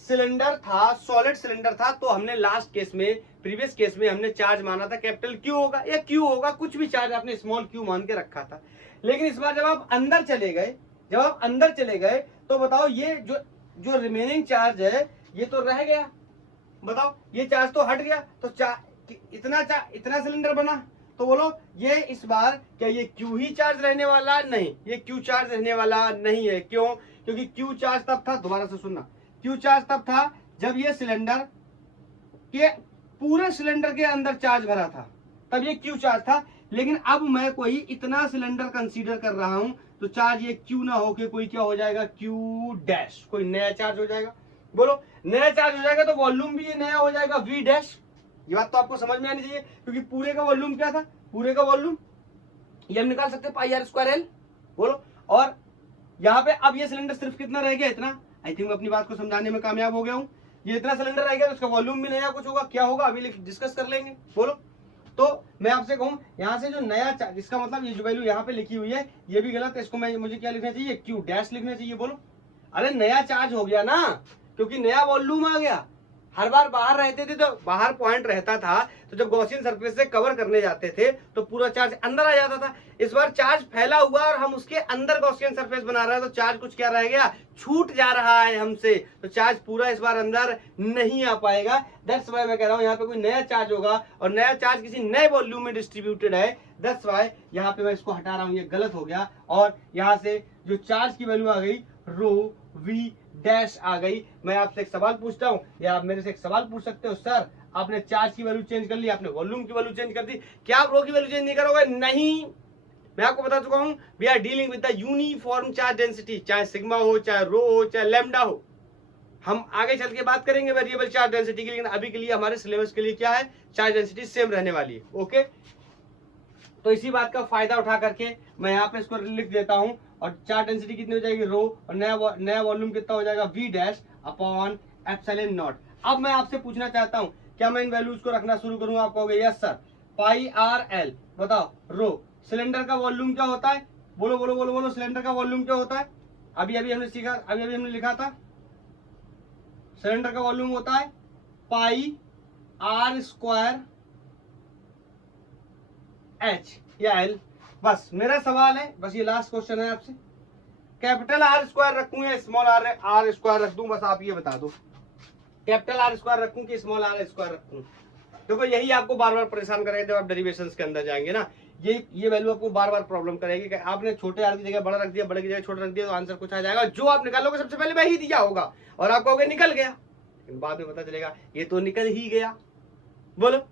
सिलेंडर था, सॉलिड सिलेंडर था, तो हमने लास्ट केस में, प्रीवियस केस में हमने चार्ज माना था कैपिटल क्यू होगा या क्यू होगा, कुछ भी चार्ज आपने स्मॉल क्यू मान के रखा था। लेकिन इस बार जब आप अंदर चले गए, तो बताओ ये जो रिमेनिंग चार्ज है ये तो रह गया, बताओ ये चार्ज तो हट गया। तो इतना सिलेंडर बना, तो बोलो ये इस बार क्या ये क्यू ही चार्ज रहने वाला, नहीं ये क्यू चार्ज रहने वाला नहीं है। क्यों? क्योंकि क्यू चार्ज तब था, दोबारा से सुनना, क्यू चार्ज तब था जब ये सिलेंडर के पूरे सिलेंडर के अंदर चार्ज भरा था, तब ये क्यू चार्ज था। लेकिन अब मैं कोई इतना सिलेंडर कंसीडर कर रहा हूं, तो चार्ज ये क्यू ना होके कोई क्या हो जाएगा, क्यू डैश, कोई नया चार्ज हो जाएगा। बोलो नया चार्ज हो जाएगा तो वॉल्यूम भी ये नया हो जाएगा, वी डैश। ये बात तो आपको समझ में आनी चाहिए, क्योंकि पूरे का वॉल्यूम क्या था, पूरे का वॉल्यूम ये हम निकाल सकते हैं पाई आर स्क्वायर एल। बोलो, और यहाँ पे अब ये सिलेंडर सिर्फ कितना रह गया, इतना। आई थिंक मैं अपनी बात को समझाने में कामयाब हो गया हूँ। ये इतना सिलेंडर रह गया तो उसका वॉल्यूम भी नया कुछ होगा, क्या होगा अभी डिस्कस कर लेंगे। बोलो, तो मैं आपसे कहूँ यहाँ से जो नया चार्ज, इसका मतलब ये जो वैल्यू यहाँ पे लिखी हुई है ये भी गलत है, इसको मुझे क्या लिखना चाहिए, क्यू डैश लिखना चाहिए। बोलो, अरे नया चार्ज हो गया ना, क्योंकि नया वॉल्यूम आ गया। हर बार बाहर रहते थे तो बाहर पॉइंट रहता था, तो जब गॉसियन सरफेस से कवर करने जाते थे तो पूरा चार्ज अंदर आ जाता था। इस बार चार्ज फैला हुआ और हम उसके अंदर गॉसियन सरफेस बना रहे हैं, तो चार्ज कुछ क्या रह गया, छूट जा रहा है हमसे, तो चार्ज पूरा इस बार अंदर नहीं आ पाएगा। दैट्स व्हाई मैं कह रहा हूं यहाँ पे कोई नया चार्ज होगा और नया चार्ज किसी नए वॉल्यूम में डिस्ट्रीब्यूटेड है। दैट्स व्हाई यहाँ पे मैं इसको हटा रहा हूँ, ये गलत हो गया। और यहाँ से जो चार्ज की वैल्यू आ गई रो वी डैश आ गई। मैं आपसे एक सवाल पूछता हूं, या आप मेरे से एक सवाल पूछ सकते हो, सर आपने चार्ज की वैल्यू चेंज कर ली, आपने वॉल्यूम की वैल्यू चेंज कर दी, क्या आप रो की वैल्यू चेंज नहीं करोगे? नहीं, मैं आपको बता चुका हूं, we are dealing with the uniform charge density, चाहे सिग्मा हो, चाहे रो हो, चाहे लैम्डा हो। हम आगे चल के बात करेंगे वेरिएबल चार्ज डेंसिटी की, लेकिन अभी के लिए हमारे सिलेबस के लिए क्या है, चार्ज डेंसिटी सेम रहने वाली है। ओके, तो इसी बात का फायदा उठा करके मैं यहाँ पे इसको लिख देता हूं, और चार्ज डेंसिटी कितनी हो जाएगी रो, और नया वॉल्यूम कितना हो जाएगा, V dash upon epsilon naught. अब मैं आपसे पूछना चाहता हूं, क्या मैं इन वैल्यूज को रखना शुरू करूं? आप कहोगे यस सर। पाई आर एल, बताओ रो, सिलेंडर का वॉल्यूम क्या होता है, बोलो बोलो बोलो बोलो, सिलेंडर का वॉल्यूम क्या होता है? अभी हमने सीखा, अभी हमने लिखा था, सिलेंडर का वॉल्यूम होता है पाई आर स्क्वायर एच या एल। बस मेरा सवाल है, बस ये लास्ट क्वेश्चन है आपसे, कैपिटल आर स्क्वायर रखूं या स्मॉल आर स्क्वायर रख दूं, बस आप ये बता दो, कैपिटल आर स्क्वायर रखूं कि स्मॉल आर स्क्वायर रखूं? देखो यही आपको बार बार परेशान करेगा जब आप डेरिवेशंस के अंदर जाएंगे ना, ये वैल्यू आपको बार बार प्रॉब्लम करेगी कि आपने छोटे आर की जगह बड़ा रख दिया, बड़े की जगह छोटा रख दिया, तो आंसर कुछ आ जाएगा, जो आप निकालोगे सबसे पहले वही दिया होगा और आप कहोगे निकल गया, लेकिन बाद में पता चलेगा ये तो निकल ही गया। बोलो,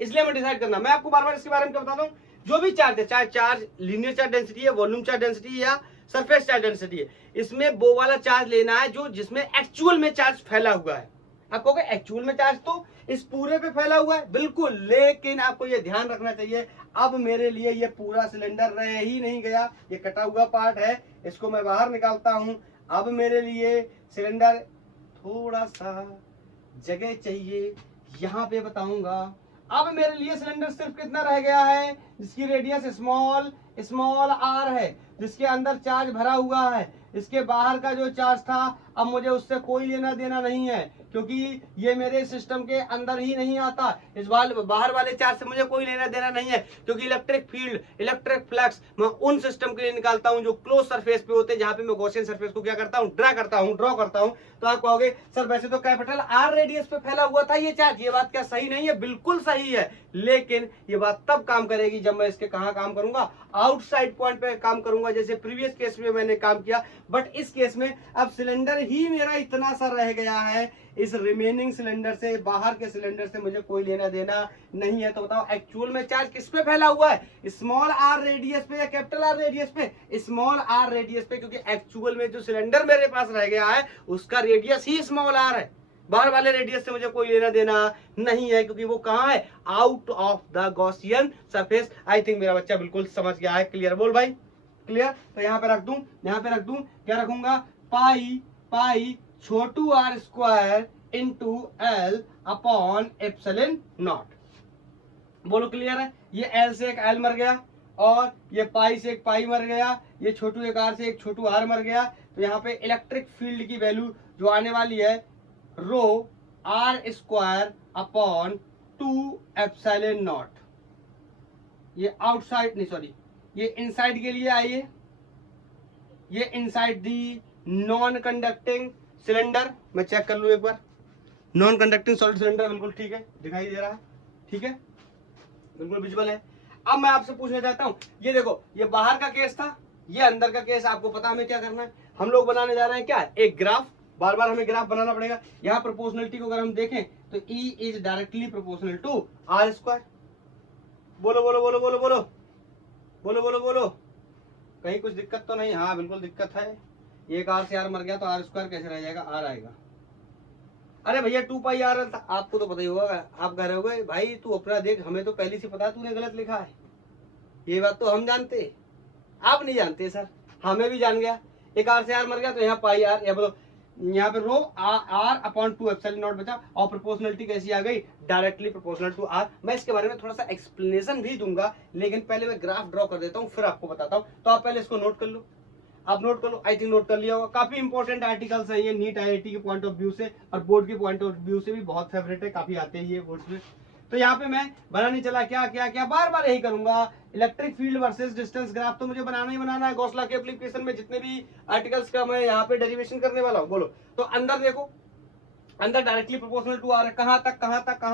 इसलिए हमें डिसाइड करना, मैं आपको बार बार इसके बारे में क्या बताता हूँ, जो भी चार्ज है, चाहे चार्ज लीनियर चार्ज डेंसिटी है, वॉल्यूम चार्ज डेंसिटी है या सरफेस चार्ज डेंसिटी है, इसमें वो वाला चार्ज लेना है जो जिसमें एक्चुअल में चार्ज फैला हुआ है। आप कहोगे एक्चुअल में चार्ज तो इस पूरे पे फैला हुआ है, बिल्कुल, लेकिन आपको ये ध्यान रखना चाहिए, अब मेरे लिए ये पूरा सिलेंडर रह ही नहीं गया, ये कटा हुआ पार्ट है, इसको मैं बाहर निकालता हूं। अब मेरे लिए सिलेंडर थोड़ा सा जगह चाहिए, यहां पे बताऊंगा। अब मेरे लिए सिलेंडर सिर्फ कितना रह गया है, जिसकी रेडियस स्मॉल आर है, जिसके अंदर चार्ज भरा हुआ है, इसके बाहर का जो चार्ज था अब मुझे उससे कोई लेना देना नहीं है, क्योंकि ये मेरे सिस्टम के अंदर ही नहीं आता। इस बाहर वाले चार्ज से मुझे कोई लेना देना नहीं है, क्योंकि इलेक्ट्रिक फील्ड, इलेक्ट्रिक फ्लक्स मैं उन सिस्टम के लिए निकालता हूं जो क्लोज सरफेस पे होते हैं, जहां पे मैं गॉसियन सरफेस को क्या करता हूं, ड्रा करता हूं। तो आप कहोगे सर वैसे तो कैपिटल आर रेडियस पे फैला हुआ था ये चार्ज, ये बात क्या सही नहीं है? बिल्कुल सही है, लेकिन ये बात तब काम करेगी जब मैं इसके कहां काम करूंगा, आउटसाइड पॉइंट पे काम करूंगा, जैसे प्रीवियस केस में मैंने काम किया। बट इस केस में अब सिलेंडर ही मेरा इतना सा रह गया है, इस रिमेनिंग सिलेंडर से, बाहर के सिलेंडर से मुझे कोई लेना देना नहीं है। तो बताओ एक्चुअल में चार्ज किस पे फैला हुआ है, स्मॉल आर रेडियस पे या कैपिटल आर रेडियस पे? स्मॉल आर रेडियस पे, क्योंकि एक्चुअल में जो सिलेंडर मेरे पास रह गया है उसका रेडियस ही स्मॉल आर है। बाहर वाले रेडियस से मुझे कोई लेना देना नहीं है, क्योंकि वो कहां है, out of the Gaussian surface. I think मेरा बच्चा बिल्कुल समझ गया है। क्लियर बोल भाई, क्लियर? तो यहाँ पे रख दूं, क्या रखूंगा, पाई छोटू r square into L upon epsilon not. बोलो क्लियर है? ये एल से एक एल मर गया, और ये पाई से एक पाई मर गया, ये छोटू एक आर से एक छोटू आर मर गया। तो यहाँ पे इलेक्ट्रिक फील्ड की वैल्यू जो आने वाली है, rho are square upon 2 epsilon not. ये आउटसाइड नहीं, सॉरी, ये इनसाइड के लिए आई है, ये inside the non conducting cylinder. मैं चेक कर लूं एक बार, नॉन कंडक्टिंग सॉलिड सिलेंडर बिल्कुल ठीक है, दिखाई दे रहा है, ठीक है, बिल्कुल विजुअल है। अब मैं आपसे पूछना चाहता हूं, ये देखो, ये बाहर का केस था, ये अंदर का केस। आपको पता हमें क्या करना है, हम लोग बनाने जा रहे हैं क्या, एक ग्राफ। बार बार हमें ग्राफ बनाना पड़ेगा। यहाँ प्रोपोर्शनलिटी को अगर हम देखें तो E is directly proportional to R square. बोलो बोलो बोलो बोलो बोलो बोलो बोलो बोलो, कहीं कुछ दिक्कत तो नहीं? हाँ बिल्कुल दिक्कत है। एक आर से आर मर गया तो आर स्क्वायर कैसे रह जाएगा, आर आएगा। अरे भैया 2 पाई आर था, आपको तो पता ही होगा। आप कह रहे होगे भाई तू अपना देख, हमें तो पहले से पता है तूने गलत लिखा है। ये बात तो हम जानते, आप नहीं जानते सर, हमें भी जान गया। एक आर से आर मर गया तो यहाँ पाई आर, या बोलो यहाँ पे रो आर अपॉन 2 एप्सिलॉन नॉट बचा। और प्रोपोर्शनलिटी कैसी आ गई, डायरेक्टली प्रोपोर्शनल टू आर। मैं इसके बारे में थोड़ा सा एक्सप्लेनेशन भी दूंगा, लेकिन पहले मैं ग्राफ ड्रॉ कर देता हूँ, फिर आपको बताता हूँ। तो आप पहले इसको नोट कर लो, आप नोट कर लो। आई थिंक नोट कर लिया होगा। काफी इंपॉर्टेंट आर्टिकल्स है ये, नीट आईआईटी के पॉइंट ऑफ व्यू से और बोर्ड के पॉइंट ऑफ व्यू से भी बहुत फेवरेट है, काफी आते हैं ये बोर्ड्स में। तो यहाँ पे मैं बनाने चला क्या क्या क्या, बार बार यही करूंगा, electric field versus distance graph तो मुझे बनाना ही बनाना है। गॉस लॉ के एप्लीकेशन में जितने भी आर्टिकल्स का मैं यहाँ पे डेरिवेशन करने वाला हूँ। बोलो, तो अंदर देखो, अंदर डायरेक्टली प्रोपोर्शनल टू आ रहा है, कहां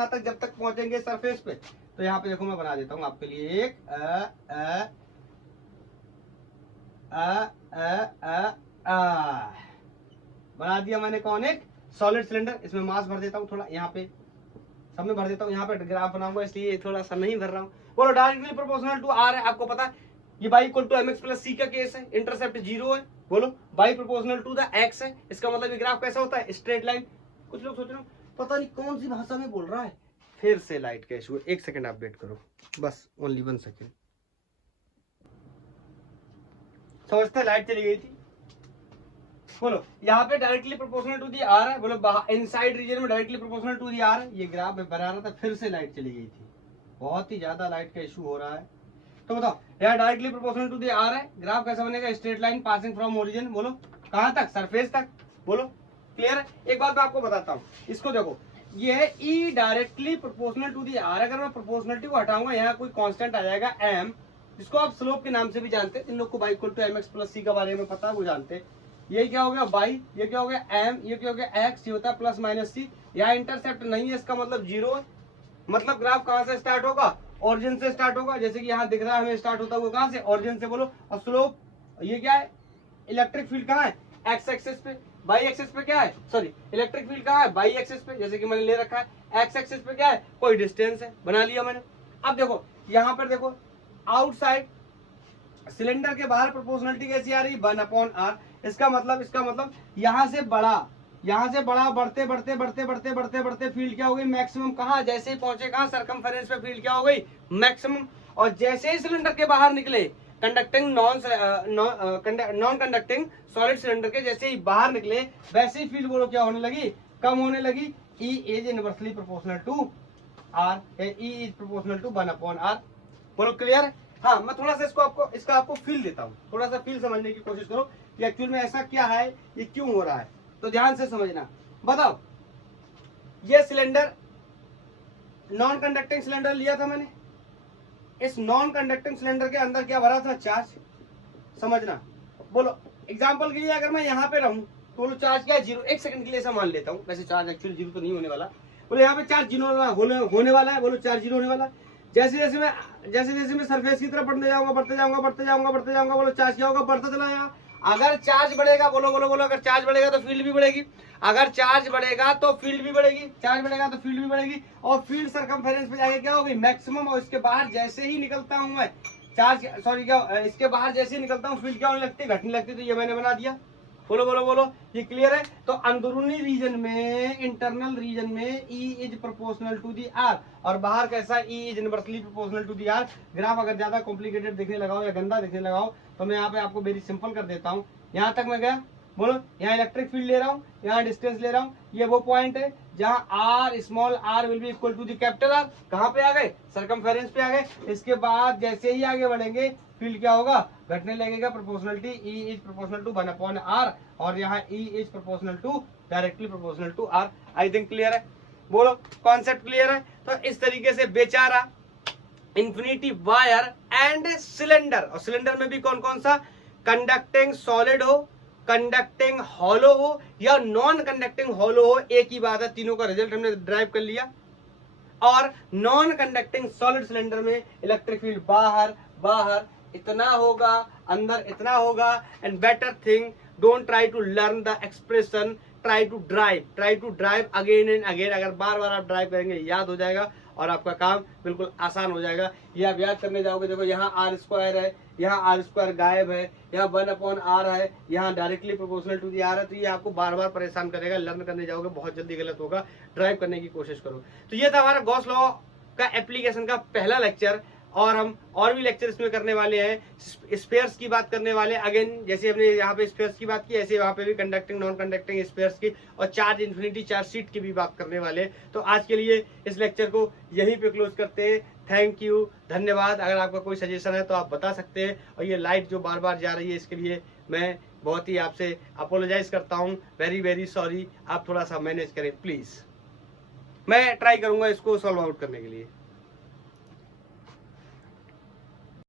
तक, जब तक पहुंचेंगे सरफेस पे। तो यहाँ पे देखो मैं बना देता हूँ आपके लिए एक बना दिया मैंने। कौन, एक सॉलिड सिलेंडर। इसमें मास भर देता हूँ थोड़ा, यहाँ पे सब में भर देता हूँ। यहाँ पे ग्राफ बनाऊंगा इसलिए थोड़ा सा नहीं भर रहा हूँ। बोलो, डायरेक्टली प्रोपोर्शनल टू आर है, आपको पता है ये y equal to mx plus c का केस है, इंटरसेप्ट 0 है। बोलो, y proportional to the x है, इसका मतलब ये ग्राफ कैसा होता है, स्ट्रेट लाइन। कुछ लोग सोच रहे हो पता नहीं कौन सी भाषा में बोल रहा है, फिर से लाइट का इशू है। 1 सेकंड आप वेट करो, बस ओनली 1 सेकंड। समझते, लाइट चली गई थी। बोलो, यहाँ पे directly proportional to the R है। बोलो, इनसाइड रीजन में directly proportional to the R है। ये ग्राफ बना रहा था, फिर से लाइट चली गई थी, बहुत ही ज्यादा लाइट का इशू हो रहा है। तो बताओ, यहाँ directly proportional to the R है, ग्राफ कैसा बनेगा, straight line passing from origin. बोलो, कहां तक, सरफेस तक। बोलो, क्लियर है? एक बात मैं आपको बताता हूँ, इसको देखो, ये है E directly proportional to the R. अगर मैं प्रोपोर्शनलिटी को हटाऊंगा, यहाँ कोई कांस्टेंट आ जाएगा m, जिसको आप स्लोप के नाम से भी जानते हैं। इन लोग को y equal to mx plus c के बारे में पता है, वो जानते हैं। ये क्या हो गया बाई, ये क्या हो गया m, ये क्या हो गया x, ये होता है प्लस माइनस c। यहाँ इंटरसेप्ट नहीं है, इसका मतलब 0 है। मतलब ग्राफ कहां से स्टार्ट होगा, ओरिजिन से स्टार्ट होगा। जैसे कि यहाँ दिख रहा है हमें स्टार्ट होता हुआ कहां से, ओरिजिन से। बोलो, और स्लोप, ये क्या है, इलेक्ट्रिक फील्ड कहाँ है, एक्स एक्सिस पे। बाई एक्सिस पे क्या है, सॉरी, इलेक्ट्रिक फील्ड कहाँ है, बाई एक्सिस पे, जैसे कि मैंने ले रखा है। एक्स एक्सिस पे क्या है, कोई डिस्टेंस है, बना लिया मैंने। अब देखो, यहाँ पर देखो, आउटसाइड सिलेंडर के बाहर प्रोपोर्शनलिटी कैसी आ रही, 1/r। इसका मतलब यहाँ से बड़ा बढ़ते बढ़ते फील्ड क्या हो गई, मैक्सिमम। कहाँ, जैसे ही पहुंचे कहाँ, सरकमफेरेंस पे फील्ड क्या हो गई, मैक्सिमम। और जैसे ही सिलेंडर के बाहर निकले, conducting non conducting solid cylinder के जैसे ही बाहर निकले, वैसे ही फील्ड बोलो क्या होने लगी, कम होने लगी। E is inversely proportional to R, E is proportional to 1/r। बोलो, क्लियर है? हाँ, मैं थोड़ा सा इसका आपको फील देता हूँ, थोड़ा सा फील समझने की कोशिश करो कि एक्चुअल में ऐसा क्या है, ये क्यों हो रहा है। तो ध्यान से समझना। बताओ, ये सिलेंडर नॉन कंडक्टिंग सिलेंडर लिया था मैंने, इस नॉन कंडक्टिंग सिलेंडर के अंदर क्या भरा था? चार्ज। समझना, बोलो एग्जांपल के लिए अगर मैं यहाँ पे रहूं तो बोलो चार्ज क्या है? 0। एक सेकंड के लिए ऐसा मान लेता हूँ, वैसे चार्ज एक्चुअली 0 तो नहीं होने वाला। बोलो यहाँ पे चार्ज 0 होने वाला है, बोलो चार्ज 0 होने वाला है। जैसे जैसे मैं सरफेस की तरफ बढ़ते जाऊंगा, बोलो चार्ज क्या होगा? बढ़ता चला जाएगा। अगर चार्ज बढ़ेगा, बोलो बोलो बोलो, अगर चार्ज बढ़ेगा तो फील्ड भी बढ़ेगी, अगर चार्ज बढ़ेगा तो फील्ड भी बढ़ेगी, चार्ज बढ़ेगा तो फील्ड भी बढ़ेगी, और फील्ड सरकमफेरेंस पे जाके क्या होगी? मैक्सिमम। और इसके बाहर जैसे ही निकलता हूं मैं चार्ज, सॉरी क्या, इसके बाहर जैसे ही निकलता हूँ फील्ड क्या होने लगती है? घटने लगती है। तो ये मैंने बना दिया। बोलो बोलो बोलो, ये क्लियर है? तो अंदरूनी रीजन में, इंटरनल रीजन में E is proportional to the R, और बाहर कैसा? E is inversely proportional to the R। Graph अगर ज्यादा कॉम्प्लिकेटेड दिखने लगाओ या गंदा दिखने लगाओ तो मैं यहाँ पे आपको वेरी सिंपल कर देता हूँ। यहाँ तक मैं गया, बोलो यहाँ इलेक्ट्रिक फील्ड ले रहा हूँ, यहाँ डिस्टेंस ले रहा हूँ, ये वो पॉइंट है जहाँ R small r will be equal to the capital R। कहाँ पे आ गए? सरकमफेरेंस पे आ गए। इसके बाद जैसे ही आगे बढ़ेंगे फील्ड क्या होगा? घटने लगेगा। Proportionality E is proportional to 1/r, और यहाँ E is proportional to, directly proportional to R। I think clear है? बोलो कॉन्सेप्ट क्लियर है? तो इस तरीके से बेचारा इंफिनिटी वायर एंड सिलेंडर, और सिलेंडर में भी कौन कौन सा? कंडक्टिंग सॉलिड हो, कंडक्टिंग हॉलो हो, या नॉन कंडक्टिंग हॉलो हो, एक ही बात है। तीनों का रिजल्ट हमने ड्राइव कर लिया। और नॉन कंडक्टिंग सॉलिड सिलेंडर में इलेक्ट्रिक फील्ड बाहर बाहर इतना होगा, अंदर इतना होगा। And better thing, don't try to learn the expression, try to derive again and again. अगर बार बार आप ड्राइव करेंगे याद हो जाएगा और आपका काम बिल्कुल आसान हो जाएगा। ये आप याद करने जाओगे, देखो यहाँ r² है, यहाँ r² गायब है, यहाँ 1/r है, यहाँ directly proportional to the r है। तो ये आपको बार बार परेशान करेगा, लर्न करने जाओगे बहुत जल्दी गलत होगा। ड्राइव करने की कोशिश करो। तो ये था हमारा गॉस लॉ का एप्लीकेशन का पहला लेक्चर, और हम और भी लेक्चर इसमें करने वाले हैं। स्पेयर्स की बात करने वाले, अगेन जैसे हमने यहाँ पे स्पेयर्स की बात की, ऐसे वहाँ पे भी कंडक्टिंग नॉन कंडक्टिंग स्पेयर्स की, और चार्ज इन्फिनिटी चार्ज शीट की भी बात करने वाले। तो आज के लिए इस लेक्चर को यहीं पे क्लोज करते हैं। थैंक यू, धन्यवाद। अगर आपका कोई सजेशन है तो आप बता सकते हैं। और ये लाइट जो बार बार जा रही है इसके लिए मैं बहुत ही आपसे अपोलोजाइज करता हूँ, वेरी वेरी सॉरी। आप थोड़ा सा मैनेज करें प्लीज, मैं ट्राई करूंगा इसको सॉल्व आउट करने के लिए।